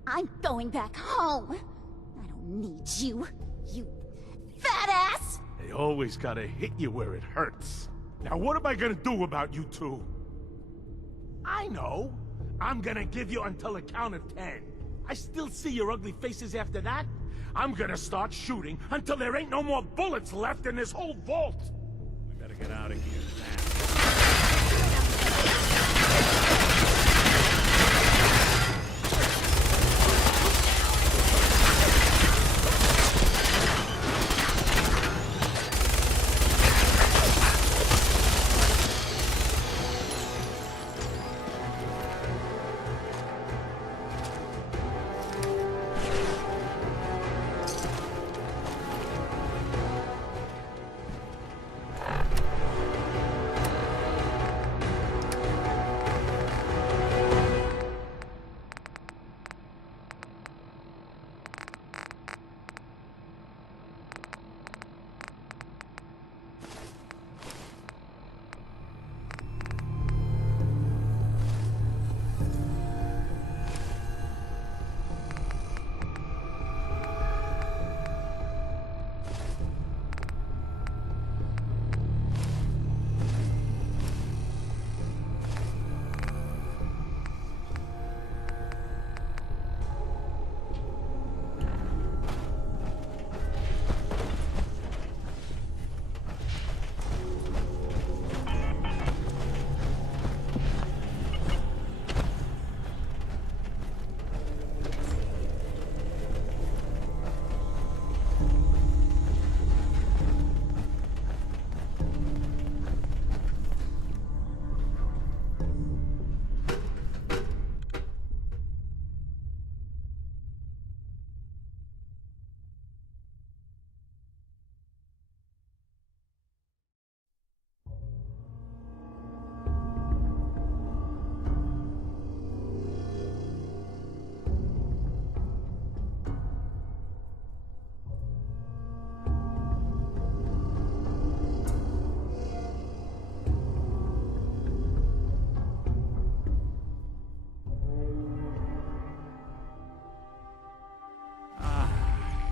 I'm going back home. I don't need you, you fat ass! They always gotta hit you where it hurts. Now what am I gonna do about you two? I know. I'm gonna give you until a count of 10. I still see your ugly faces after that. I'm gonna start shooting until there ain't no more bullets left in this whole vault. We better get out of here now.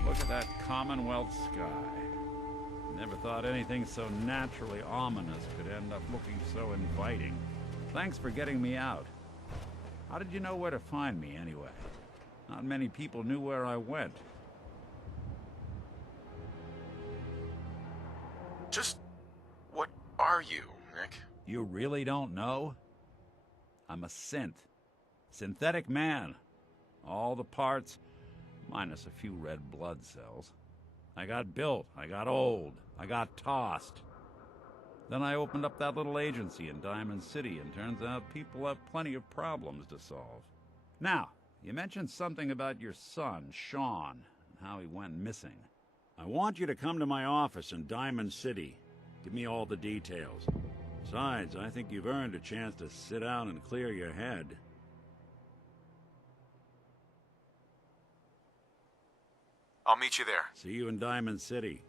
Look at that Commonwealth sky. Never thought anything so naturally ominous could end up looking so inviting. Thanks for getting me out. How did you know where to find me, anyway? Not many people knew where I went. Just what are you, Nick? You really don't know? I'm a synth. Synthetic man. All the parts, minus a few red blood cells. I got built, I got old, I got tossed. Then I opened up that little agency in Diamond City, and turns out people have plenty of problems to solve. Now, you mentioned something about your son, Sean, and how he went missing. I want you to come to my office in Diamond City. Give me all the details. Besides, I think you've earned a chance to sit down and clear your head. I'll meet you there. See you in Diamond City.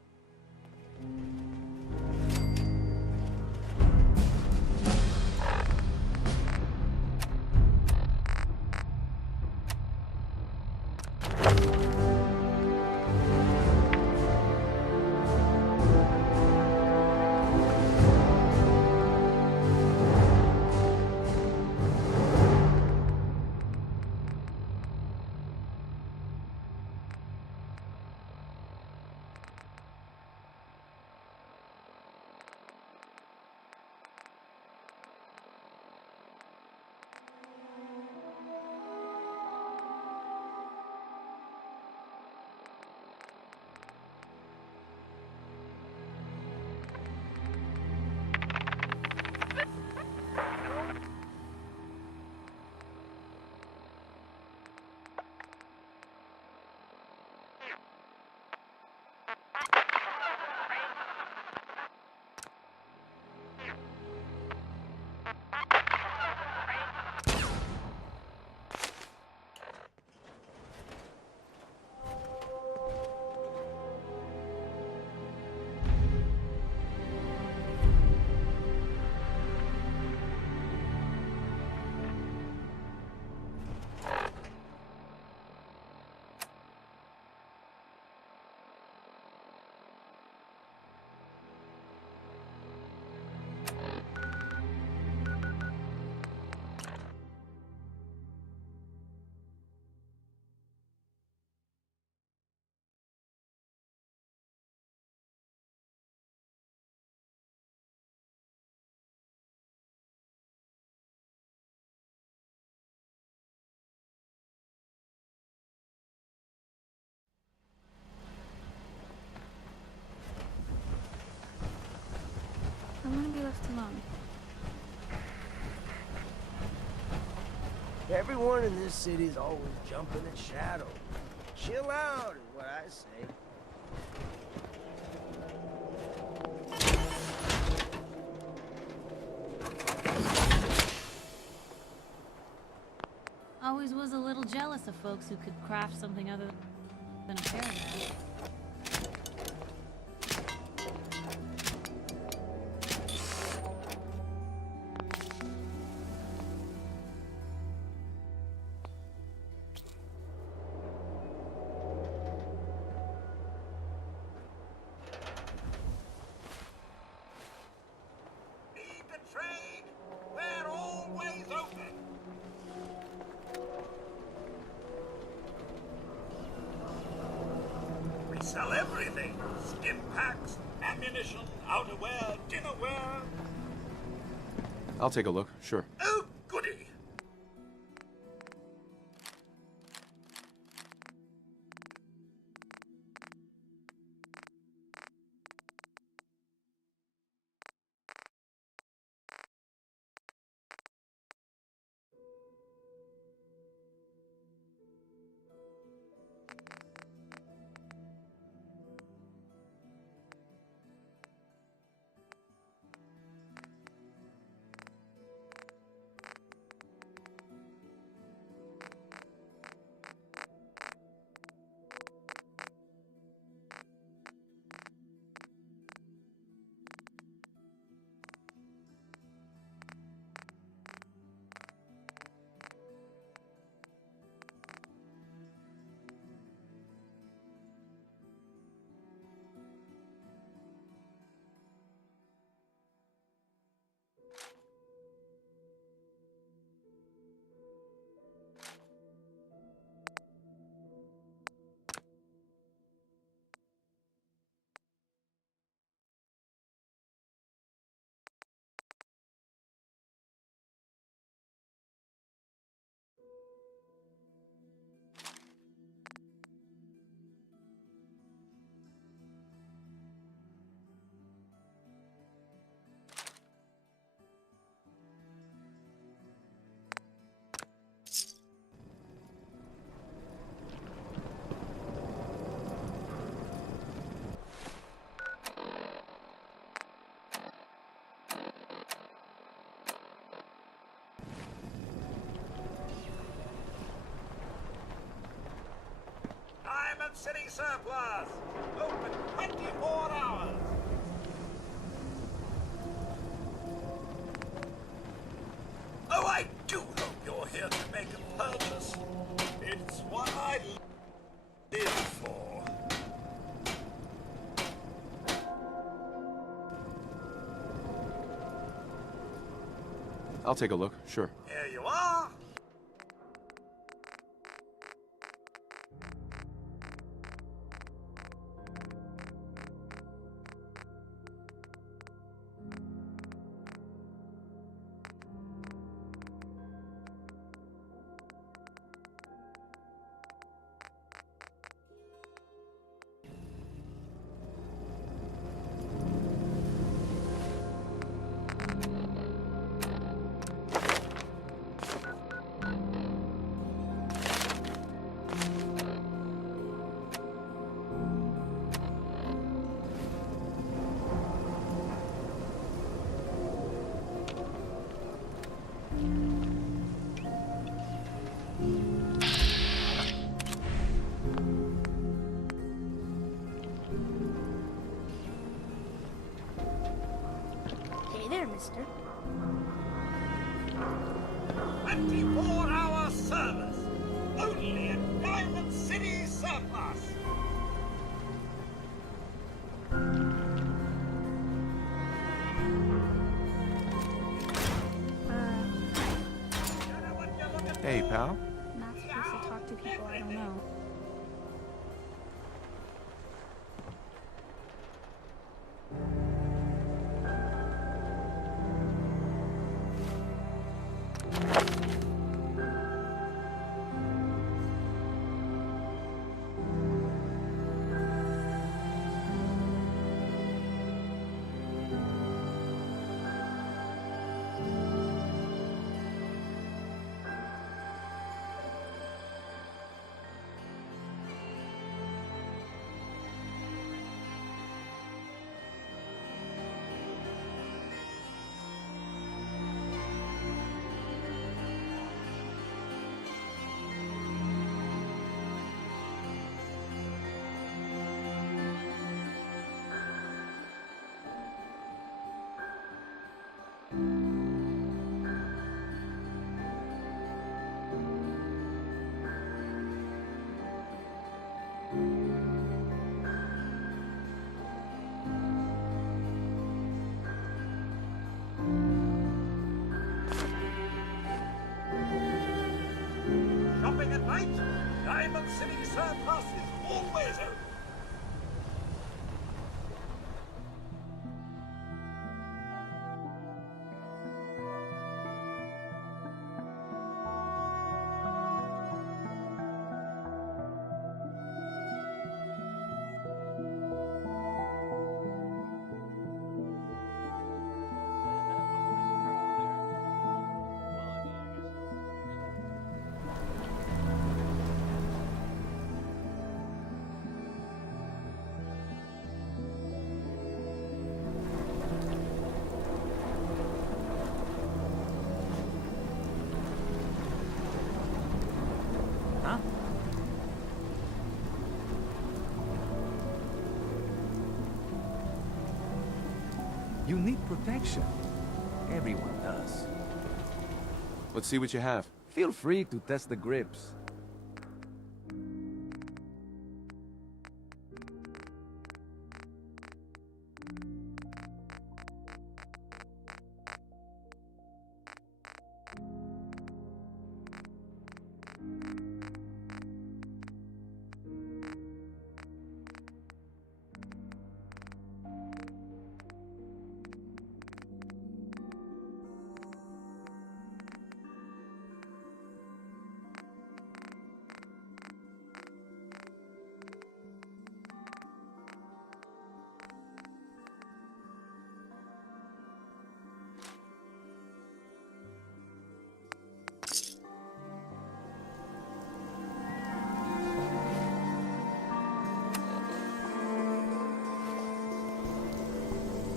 left alone. Everyone in this city's always jumping at Shadow. Chill out is what I say. Always was a little jealous of folks who could craft something other than a caravan. Need to trade? We're always open. We sell everything. Stim packs, ammunition, outerwear, dinnerware. I'll take a look, sure. Oh, goody. Diamond City Surplus. Open 24 hours. Oh, I do hope you're here to make a purchase. It's what I live for. I'll take a look, sure. Here you are. Hey there, mister. 24-hour service. Only at Diamond City Surplus. Hey, pal. Not supposed to talk to people I don't know. shopping at night? Diamond City Surplus is always open. Huh? You need protection. Everyone does. Let's see what you have. Feel free to test the grips.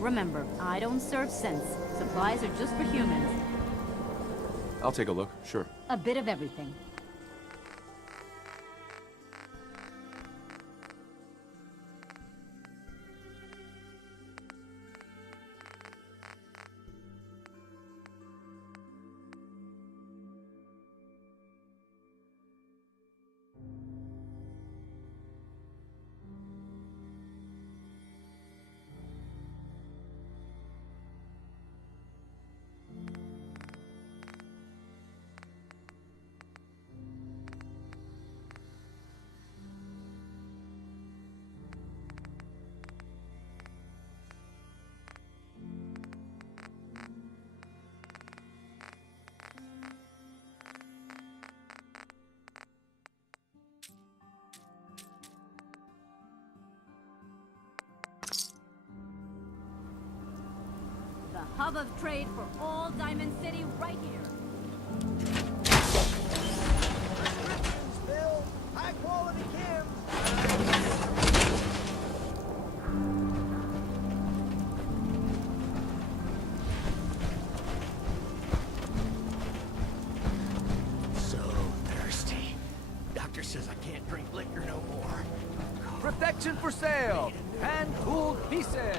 Remember, I don't serve sense. Supplies are just for humans. I'll take a look, sure. A bit of everything. The hub of trade for all Diamond City right here. Prescriptions, Bill. High quality chem. So thirsty. Doctor says I can't drink liquor no more. Protection for sale! Hand-cooled pieces!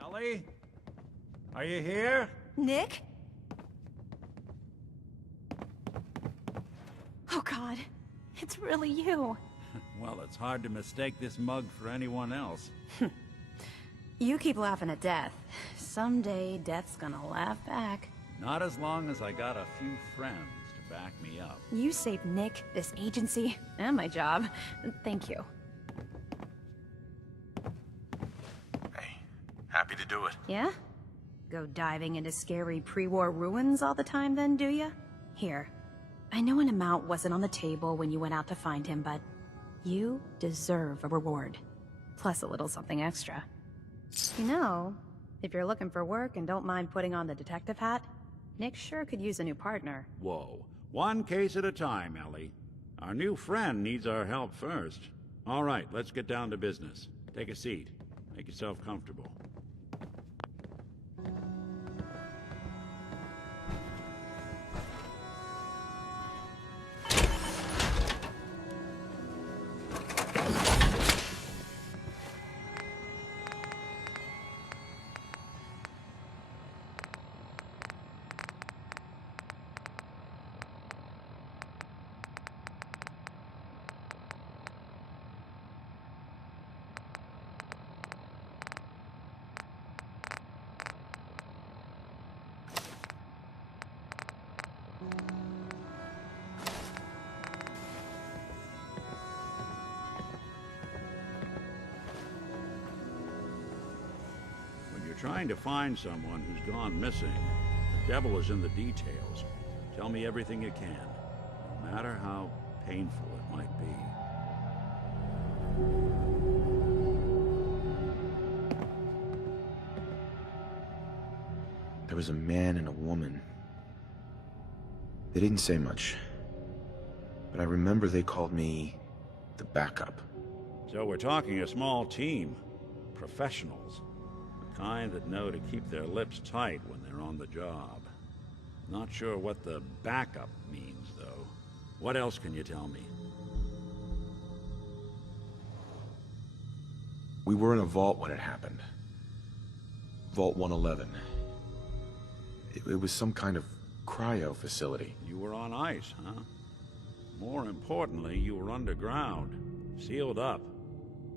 Ellie? Are you here? Nick? Oh God, it's really you. Well, it's hard to mistake this mug for anyone else. You keep laughing at death. Someday, death's gonna laugh back. Not as long as I got a few friends to back me up. You saved Nick, this agency, and my job. Thank you. Happy to do it. Yeah? Go diving into scary pre-war ruins all the time then, do ya? Here. I know an amount wasn't on the table when you went out to find him, but you deserve a reward. Plus a little something extra. You know, if you're looking for work and don't mind putting on the detective hat, Nick sure could use a new partner. Whoa. One case at a time, Ellie. Our new friend needs our help first. All right, let's get down to business. Take a seat. Make yourself comfortable. you're trying to find someone who's gone missing, the devil is in the details. Tell me everything you can, no matter how painful it might be. There was a man and a woman. They didn't say much, but I remember they called me the backup. So we're talking a small team. Professionals. The kind that know to keep their lips tight when they're on the job. Not sure what the backup means, though. What else can you tell me? We were in a vault when it happened. Vault 111. It was some kind of cryo facility. You were on ice, huh? More importantly, you were underground, sealed up.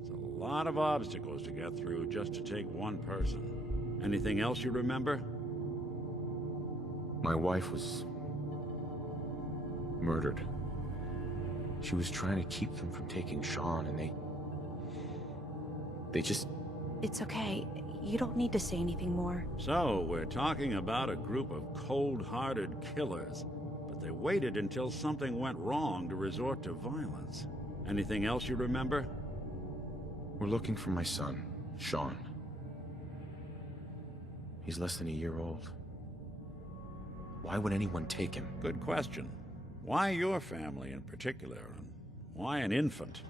It's a lot of obstacles to get through just to take one person. Anything else you remember? My wife was murdered. She was trying to keep them from taking Sean, and they just... It's okay. You don't need to say anything more. So, we're talking about a group of cold-hearted killers, but they waited until something went wrong to resort to violence. Anything else you remember? We're looking for my son, Sean. He's less than a year old. Why would anyone take him? Good question. Why your family in particular, and why an infant?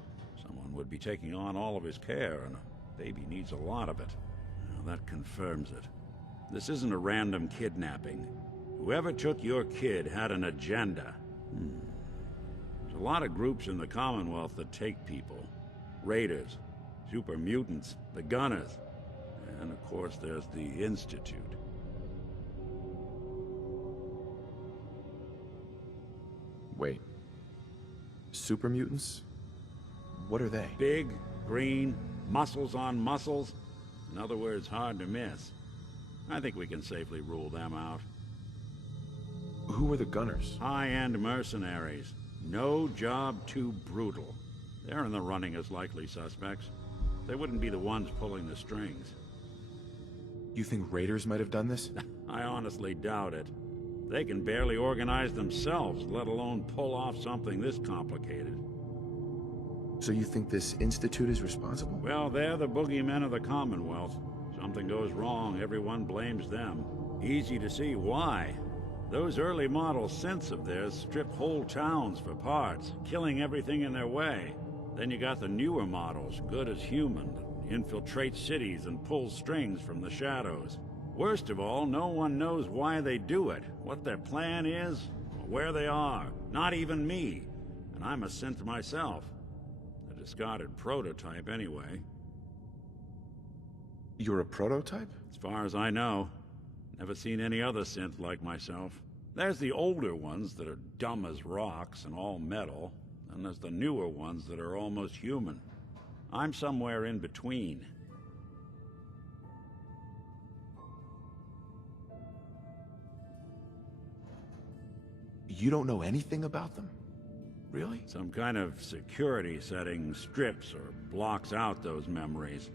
Someone would be taking on all of his care, and a baby needs a lot of it. Well, that confirms it. This isn't a random kidnapping. Whoever took your kid had an agenda. There's a lot of groups in the Commonwealth that take people. Raiders, super mutants, the Gunners, and of course there's the Institute. Wait. Super mutants? What are they? Big, green, muscles on muscles. In other words, hard to miss. I think we can safely rule them out. Who are the Gunners? High-end mercenaries. No job too brutal. They're in the running as likely suspects. They wouldn't be the ones pulling the strings. You think raiders might have done this? I honestly doubt it. They can barely organize themselves, let alone pull off something this complicated. So you think this Institute is responsible? Well, they're the boogeymen of the Commonwealth. Something goes wrong, everyone blames them. Easy to see why. Those early model synths of theirs strip whole towns for parts, killing everything in their way. Then you got the newer models, good as human, that infiltrate cities and pull strings from the shadows. Worst of all, no one knows why they do it, what their plan is, or where they are. Not even me. And I'm a synth myself. A discarded prototype, anyway. You're a prototype? As far as I know. Never seen any other synth like myself. There's the older ones that are dumb as rocks and all metal, and there's the newer ones that are almost human. I'm somewhere in between. You don't know anything about them? Really? Some kind of security setting strips or blocks out those memories.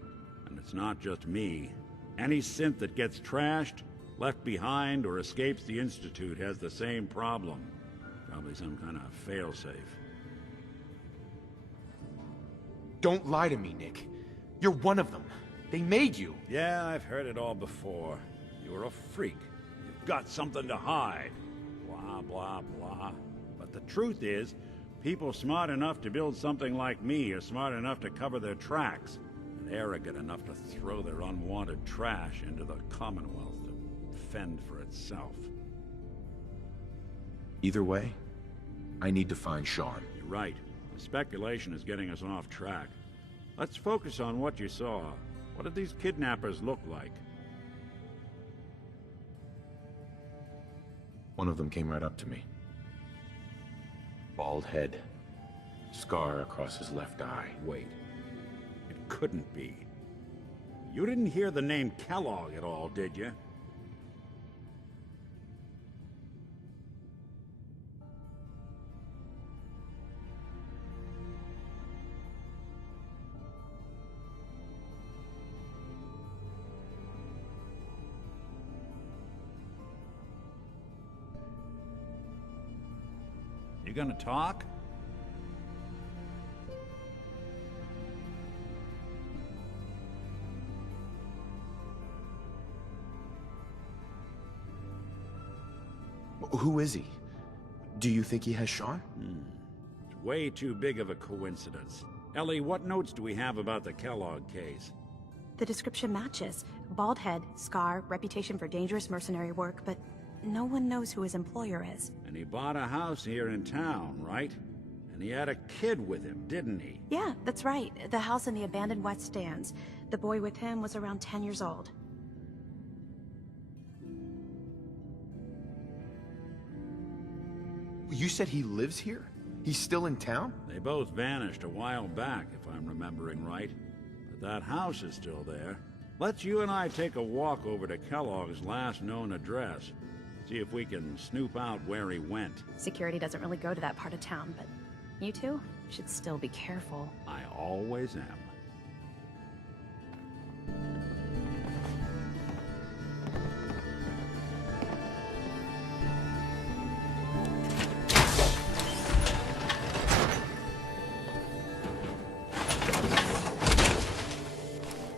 And it's not just me. Any synth that gets trashed, left behind, or escapes the Institute has the same problem. Probably some kind of failsafe. Don't lie to me, Nick. You're one of them. They made you. Yeah, I've heard it all before. You're a freak. You've got something to hide. Blah, blah, blah. But the truth is, people smart enough to build something like me are smart enough to cover their tracks, and arrogant enough to throw their unwanted trash into the Commonwealth to fend for itself. Either way, I need to find Sean. You're right. The speculation is getting us off track. Let's focus on what you saw. What did these kidnappers look like? One of them came right up to me. Bald head. Scar across his left eye. Wait. It couldn't be. You didn't hear the name Kellogg at all, did you? You gonna talk? Who is he? Do you think he has Sean? It's way too big of a coincidence. Ellie, what notes do we have about the Kellogg case? The description matches. Bald head, scar, reputation for dangerous mercenary work, but no one knows who his employer is. And he bought a house here in town, right? And he had a kid with him, didn't he? Yeah, that's right. The house in the abandoned West Stands. The boy with him was around 10 years old. You said he lives here? He's still in town? They both vanished a while back, if I'm remembering right. But that house is still there. Let's you and I take a walk over to Kellogg's last known address. See if we can snoop out where he went. Security doesn't really go to that part of town, but you two should still be careful. I always am.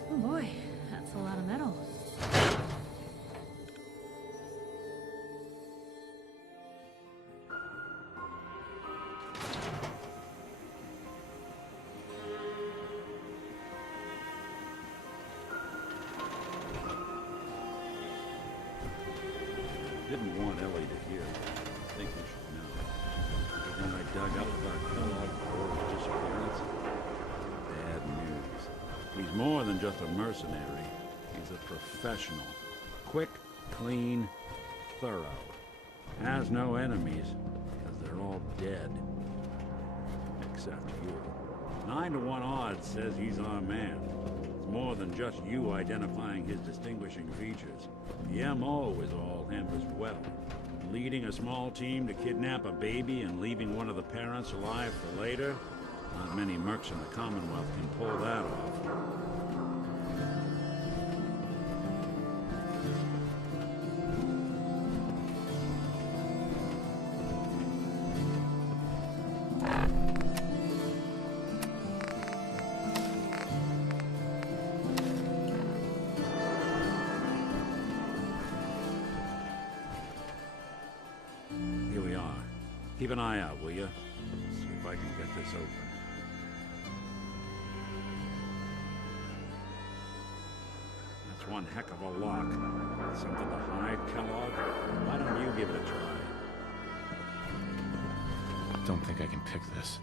Oh boy, that's a lot of metal. Didn't want Ellie to hear. I think we should know. Everything I dug up about Kellogg before his disappearance? Bad news. He's more than just a mercenary. He's a professional. Quick, clean, thorough. Has no enemies, because they're all dead. Except you. 9 to 1 odds says he's our man. It's more than just you identifying his distinguishing features. The M.O. is all him as well. Leading a small team to kidnap a baby and leaving one of the parents alive for later? Not many mercs in the Commonwealth can pull that off. Here we are. Keep an eye out, will you? See if I can get this open. That's one heck of a lock. Something to hide, Kellogg? Why don't you give it a try? Don't think I can pick this.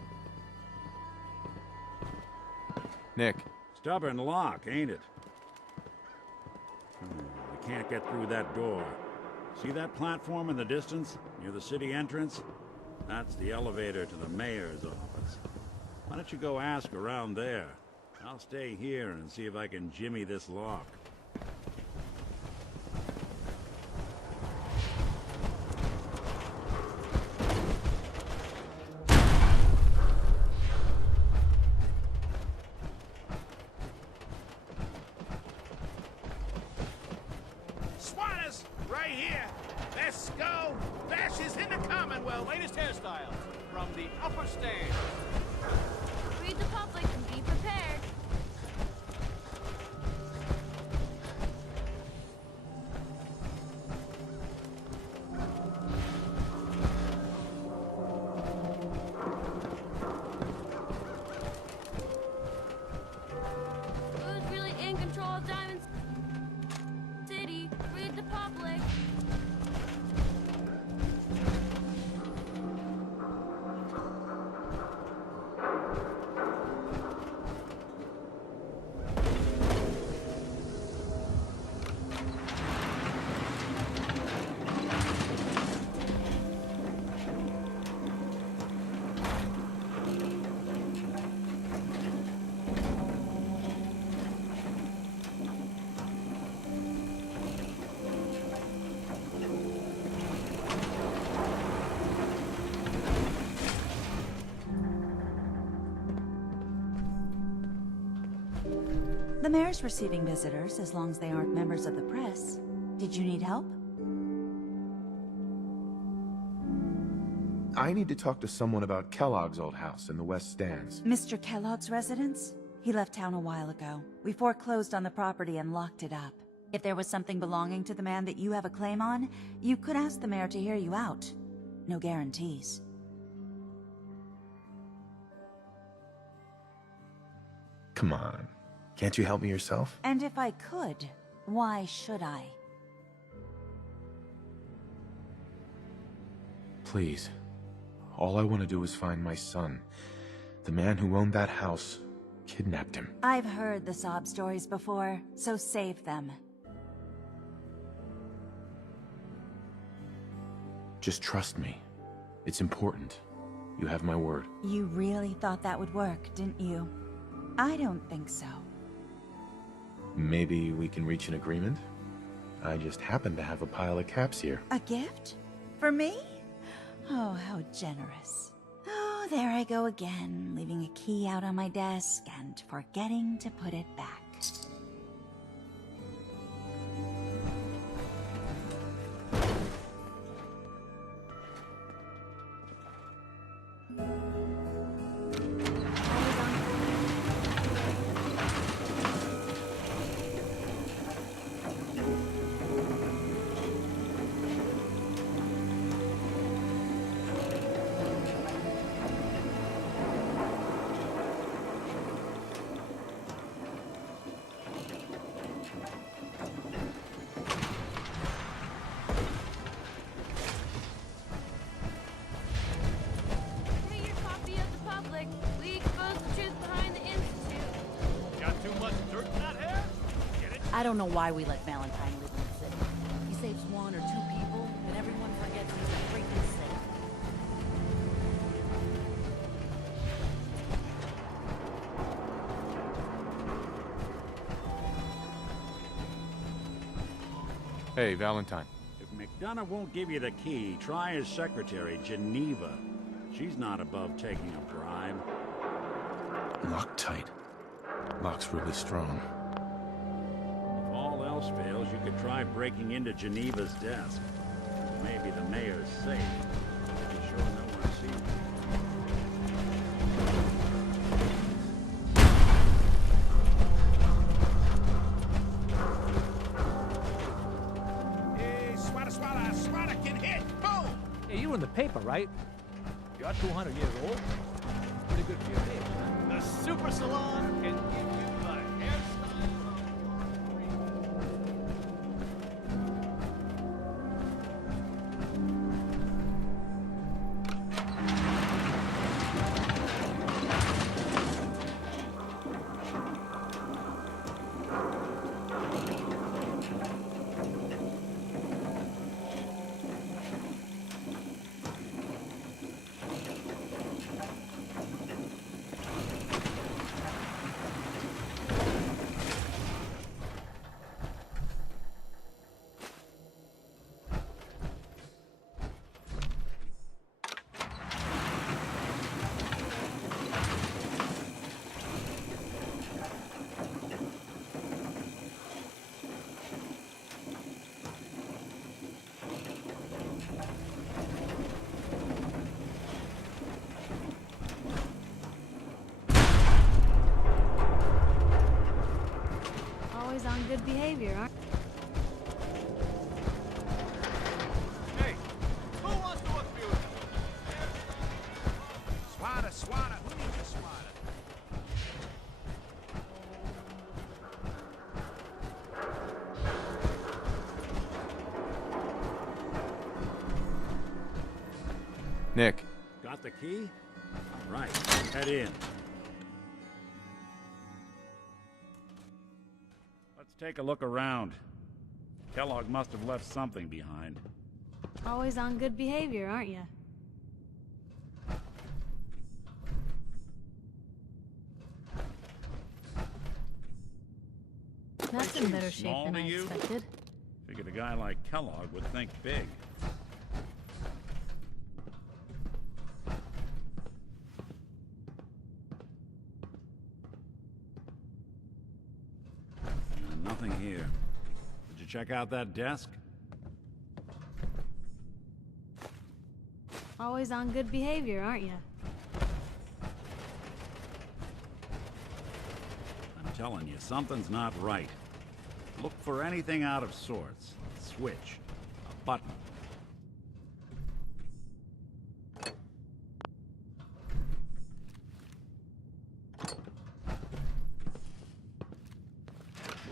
Nick. Stubborn lock, ain't it? We can't get through that door. See that platform in the distance, near the city entrance? That's the elevator to the mayor's office. Why don't you go ask around there? I'll stay here and see if I can jimmy this lock. Swatters, right here. Let's go. Bashes in the Commonwealth. Latest hairstyle from the upper stand. Read the public and be prepared. Who's really in control of Diamond City? Read the public. The mayor's receiving visitors as long as they aren't members of the press. Did you need help? I need to talk to someone about Kellogg's old house in the West Stands. Mr. Kellogg's residence? He left town a while ago. We foreclosed on the property and locked it up. If there was something belonging to the man that you have a claim on, you could ask the mayor to hear you out. No guarantees. Come on. Can't you help me yourself? And if I could, why should I? Please. All I want to do is find my son. The man who owned that house kidnapped him. I've heard the sob stories before, so save them. Just trust me. It's important. You have my word. You really thought that would work, didn't you? I don't think so. Maybe we can reach an agreement? I just happen to have a pile of caps here. A gift? For me? Oh, how generous. Oh, there I go again, leaving a key out on my desk and forgetting to put it back. I don't know why we let Valentine live in the city. He saves one or two people, and everyone forgets he's a freaking saint. Hey, Valentine. If McDonough won't give you the key, try his secretary, Geneva. She's not above taking a bribe. Locked tight. Lock's really strong. If all else fails, you could try breaking into Geneva's desk. Maybe the mayor's safe. Be sure no one sees you. Swada can hit! Boom! Hey, you're in the paper, right? You're 200 years old. Pretty good for your age, huh? The Super Salon can give you the hairstyle. Always on good behavior, aren't Hey, who wants to work for you? Swada, who needs a swada? Nick. Got the key? All right, head in. Let's take a look around. Kellogg must have left something behind. always on good behavior, aren't you? That's in better shape Small than to I you? expected. Figured a guy like Kellogg would think big. Nothing here. Did you check out that desk? Always on good behavior, aren't you? I'm telling you, something's not right. Look for anything out of sorts. A switch. A button.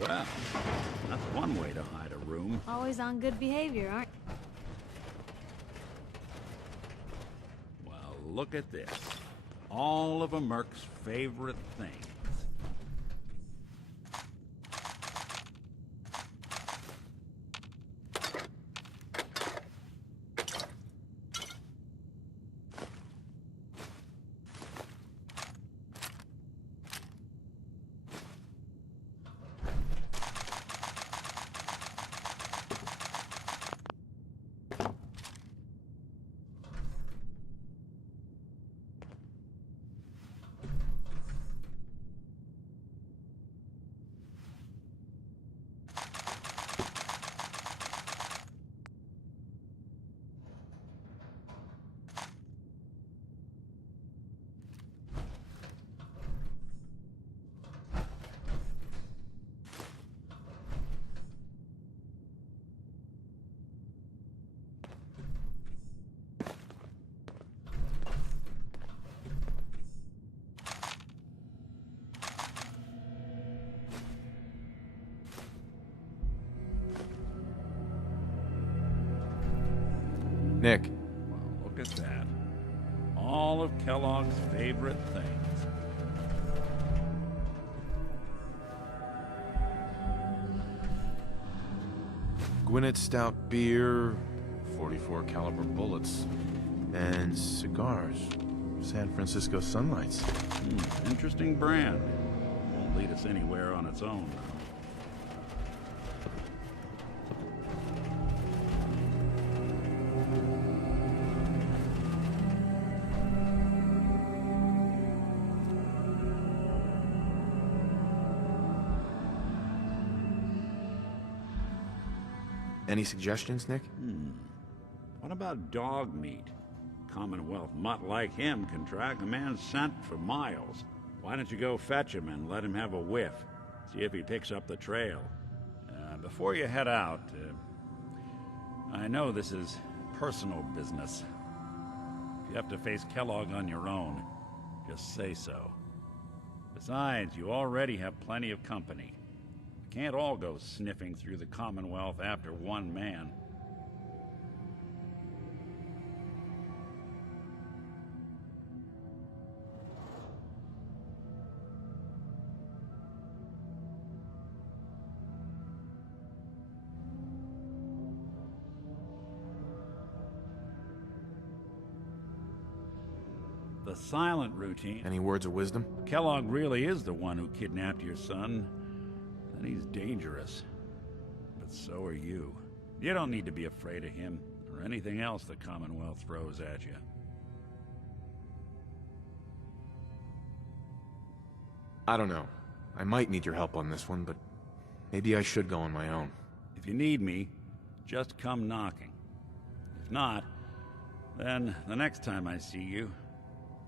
Well, that's one way to hide a room. Always on good behavior, aren't Well, look at this. All of a Merc's favorite things. Nick. Well, look at that. All of Kellogg's favorite things. Gwinnett Stout beer, 44 caliber bullets, and cigars. San Francisco Sunlights. Interesting brand. Won't lead us anywhere on its own, though. Any suggestions, Nick? What about dog meat? Commonwealth mutt like him can track a man's scent for miles. Why don't you go fetch him and let him have a whiff? See if he picks up the trail. Before you head out, I know this is personal business. If you have to face Kellogg on your own, just say so. Besides, you already have plenty of company. We can't all go sniffing through the Commonwealth after one man. The silent routine. Any words of wisdom? Kellogg really is the one who kidnapped your son. And he's dangerous. But so are you. You don't need to be afraid of him, or anything else the Commonwealth throws at you. I don't know. I might need your help on this one, but maybe I should go on my own. If you need me, just come knocking. If not, then the next time I see you,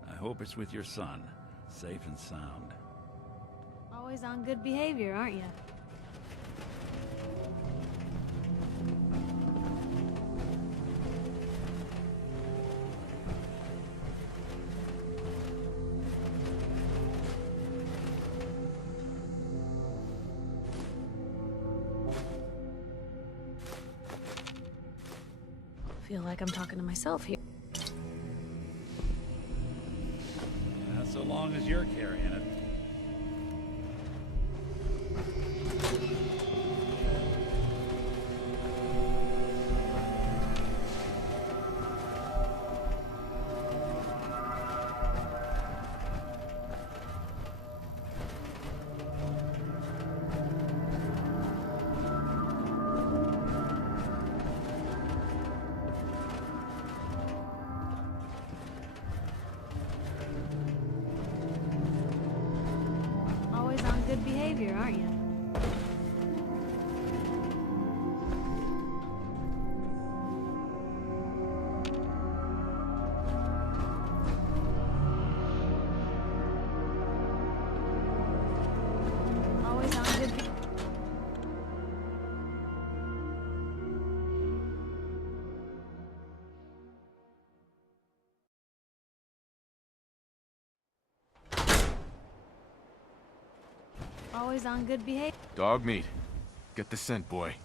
I hope it's with your son, safe and sound. always on good behavior, aren't you? I feel like I'm talking to myself here. Yeah, so long as you're carrying it. Always on good behavior, aren't you? Always on good behavior. Dog meat. Get the scent, boy.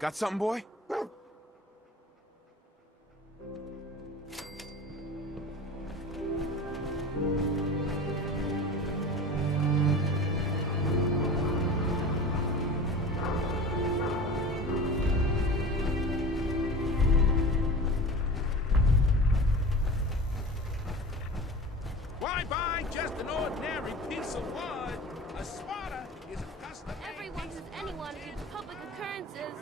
Got something, boy? Why buy just an ordinary piece of wood? A spotter is a custom. Everyone who's anyone in public occurrences.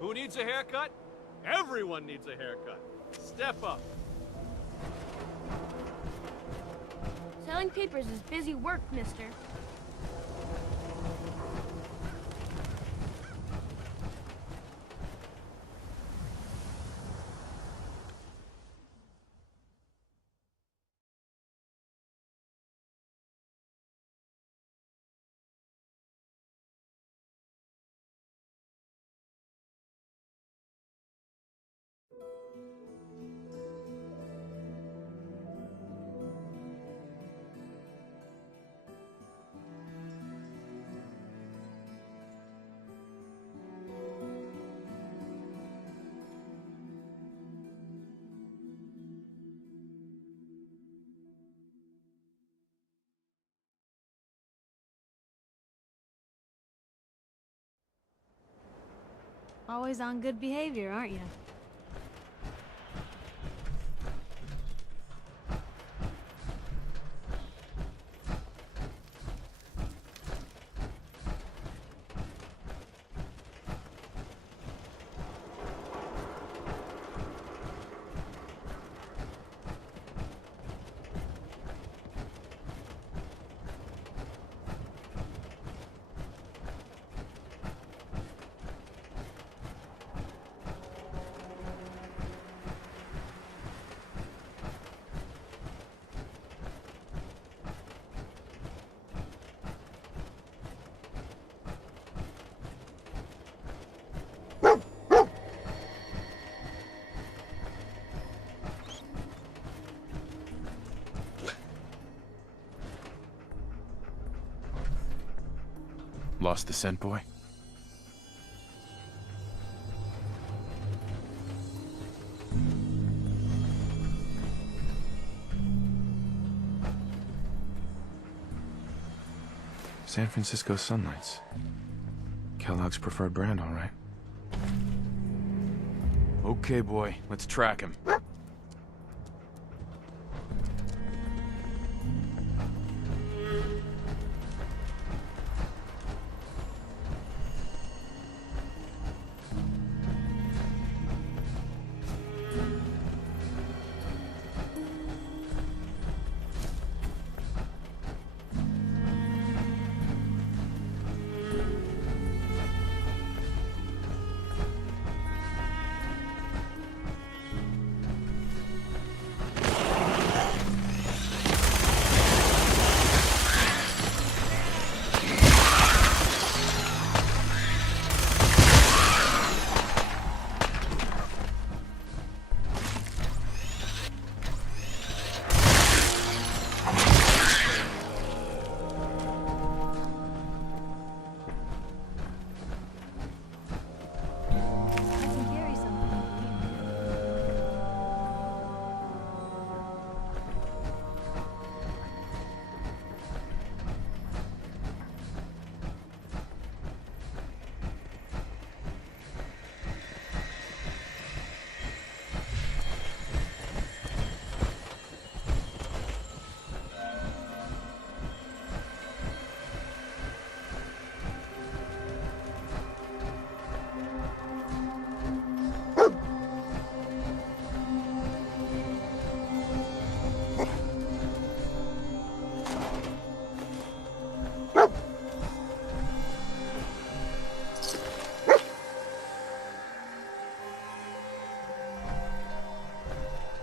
Who needs a haircut? Everyone needs a haircut. Step up. Selling papers is busy work, mister. Always on good behavior, aren't you? Lost the scent, boy? San Francisco Sunlights. Kellogg's preferred brand, all right. Okay, boy, let's track him.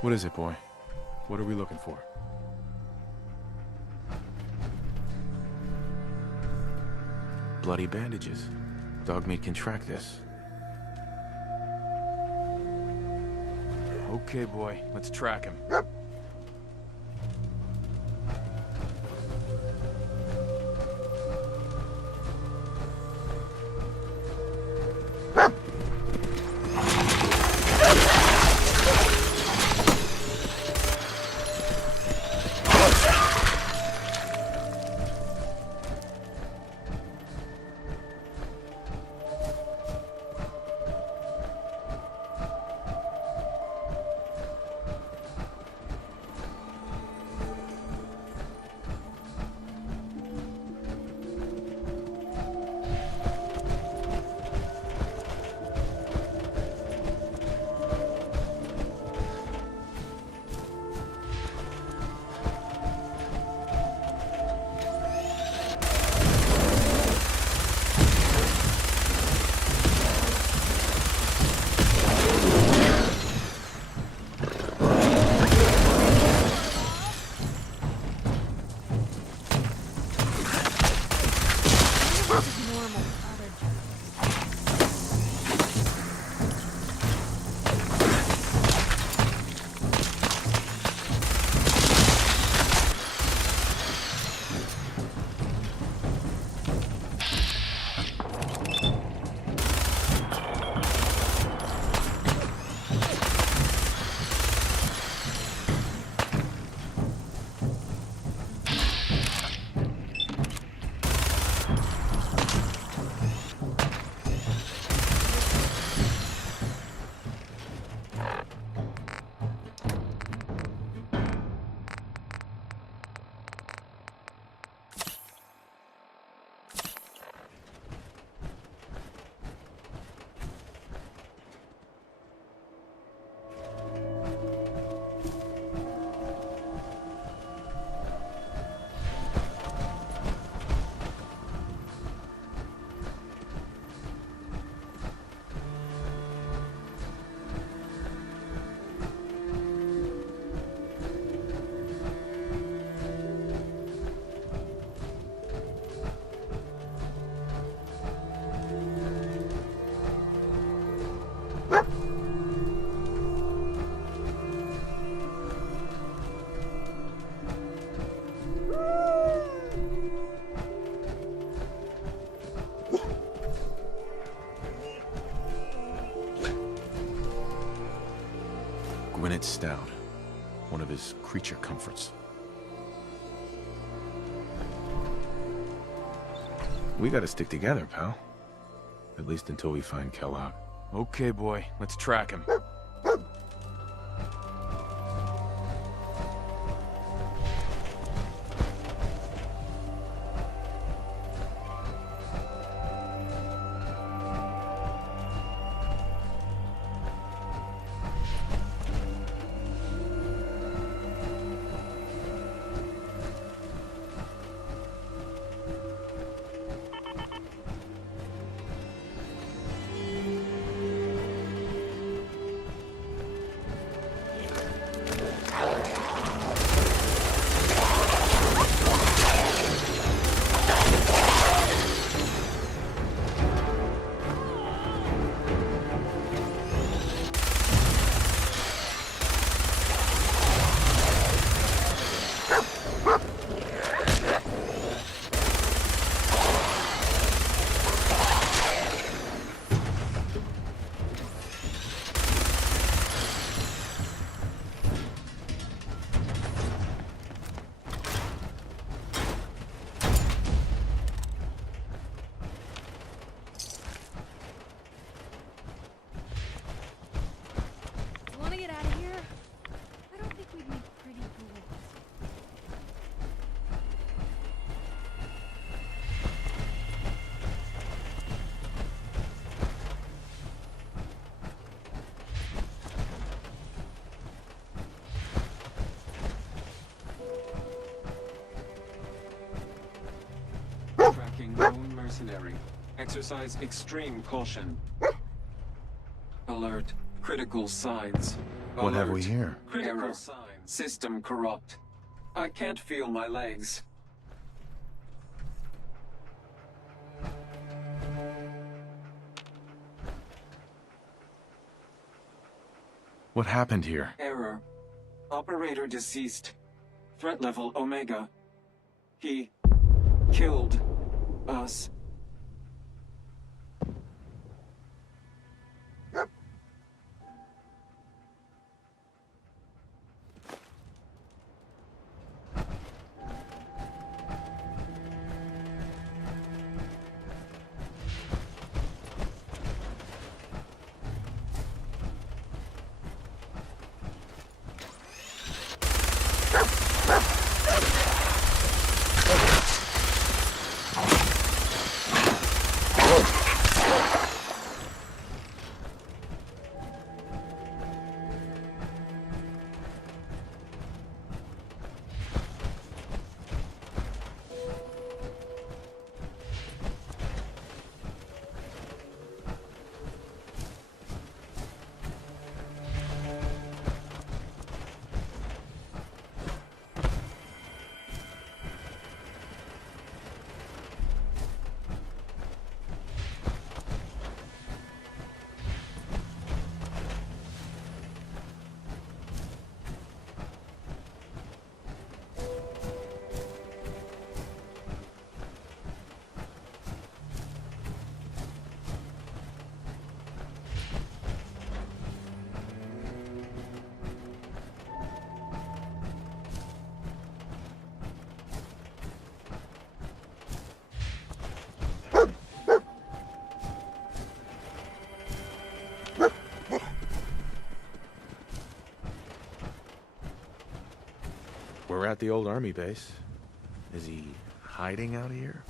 What is it, boy? What are we looking for? Bloody bandages. Dogmeat can track this. Okay, boy. Let's track him. Gwyneth Stout. One of his creature comforts. We gotta stick together, pal. At least until we find Kellogg. Okay, boy. Let's track him. Mercenary. Exercise extreme caution. Alert. Critical signs. What have we Alert. here? Critical signs. System corrupt. I can't feel my legs. What happened here? Error. Operator deceased. Threat level Omega. He killed us. We're at the old army base. Is he hiding out here?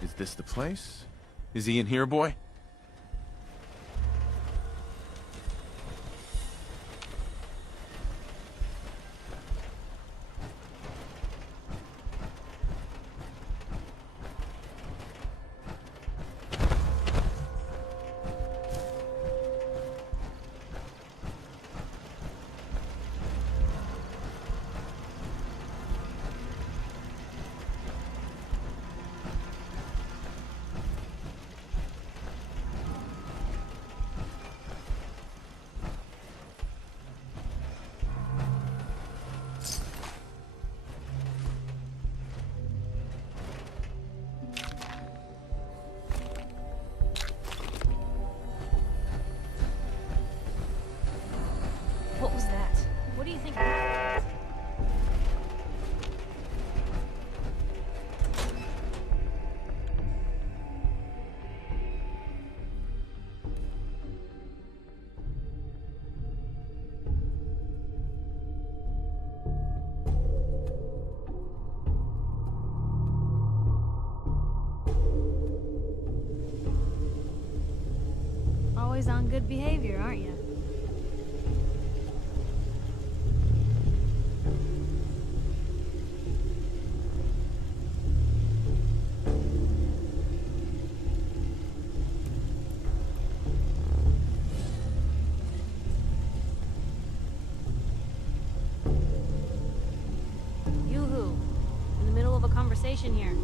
Is this the place? Is he in here, boy? What was that? What do you think? Always on good behavior, aren't you? Yoo-hoo. In the middle of a conversation here.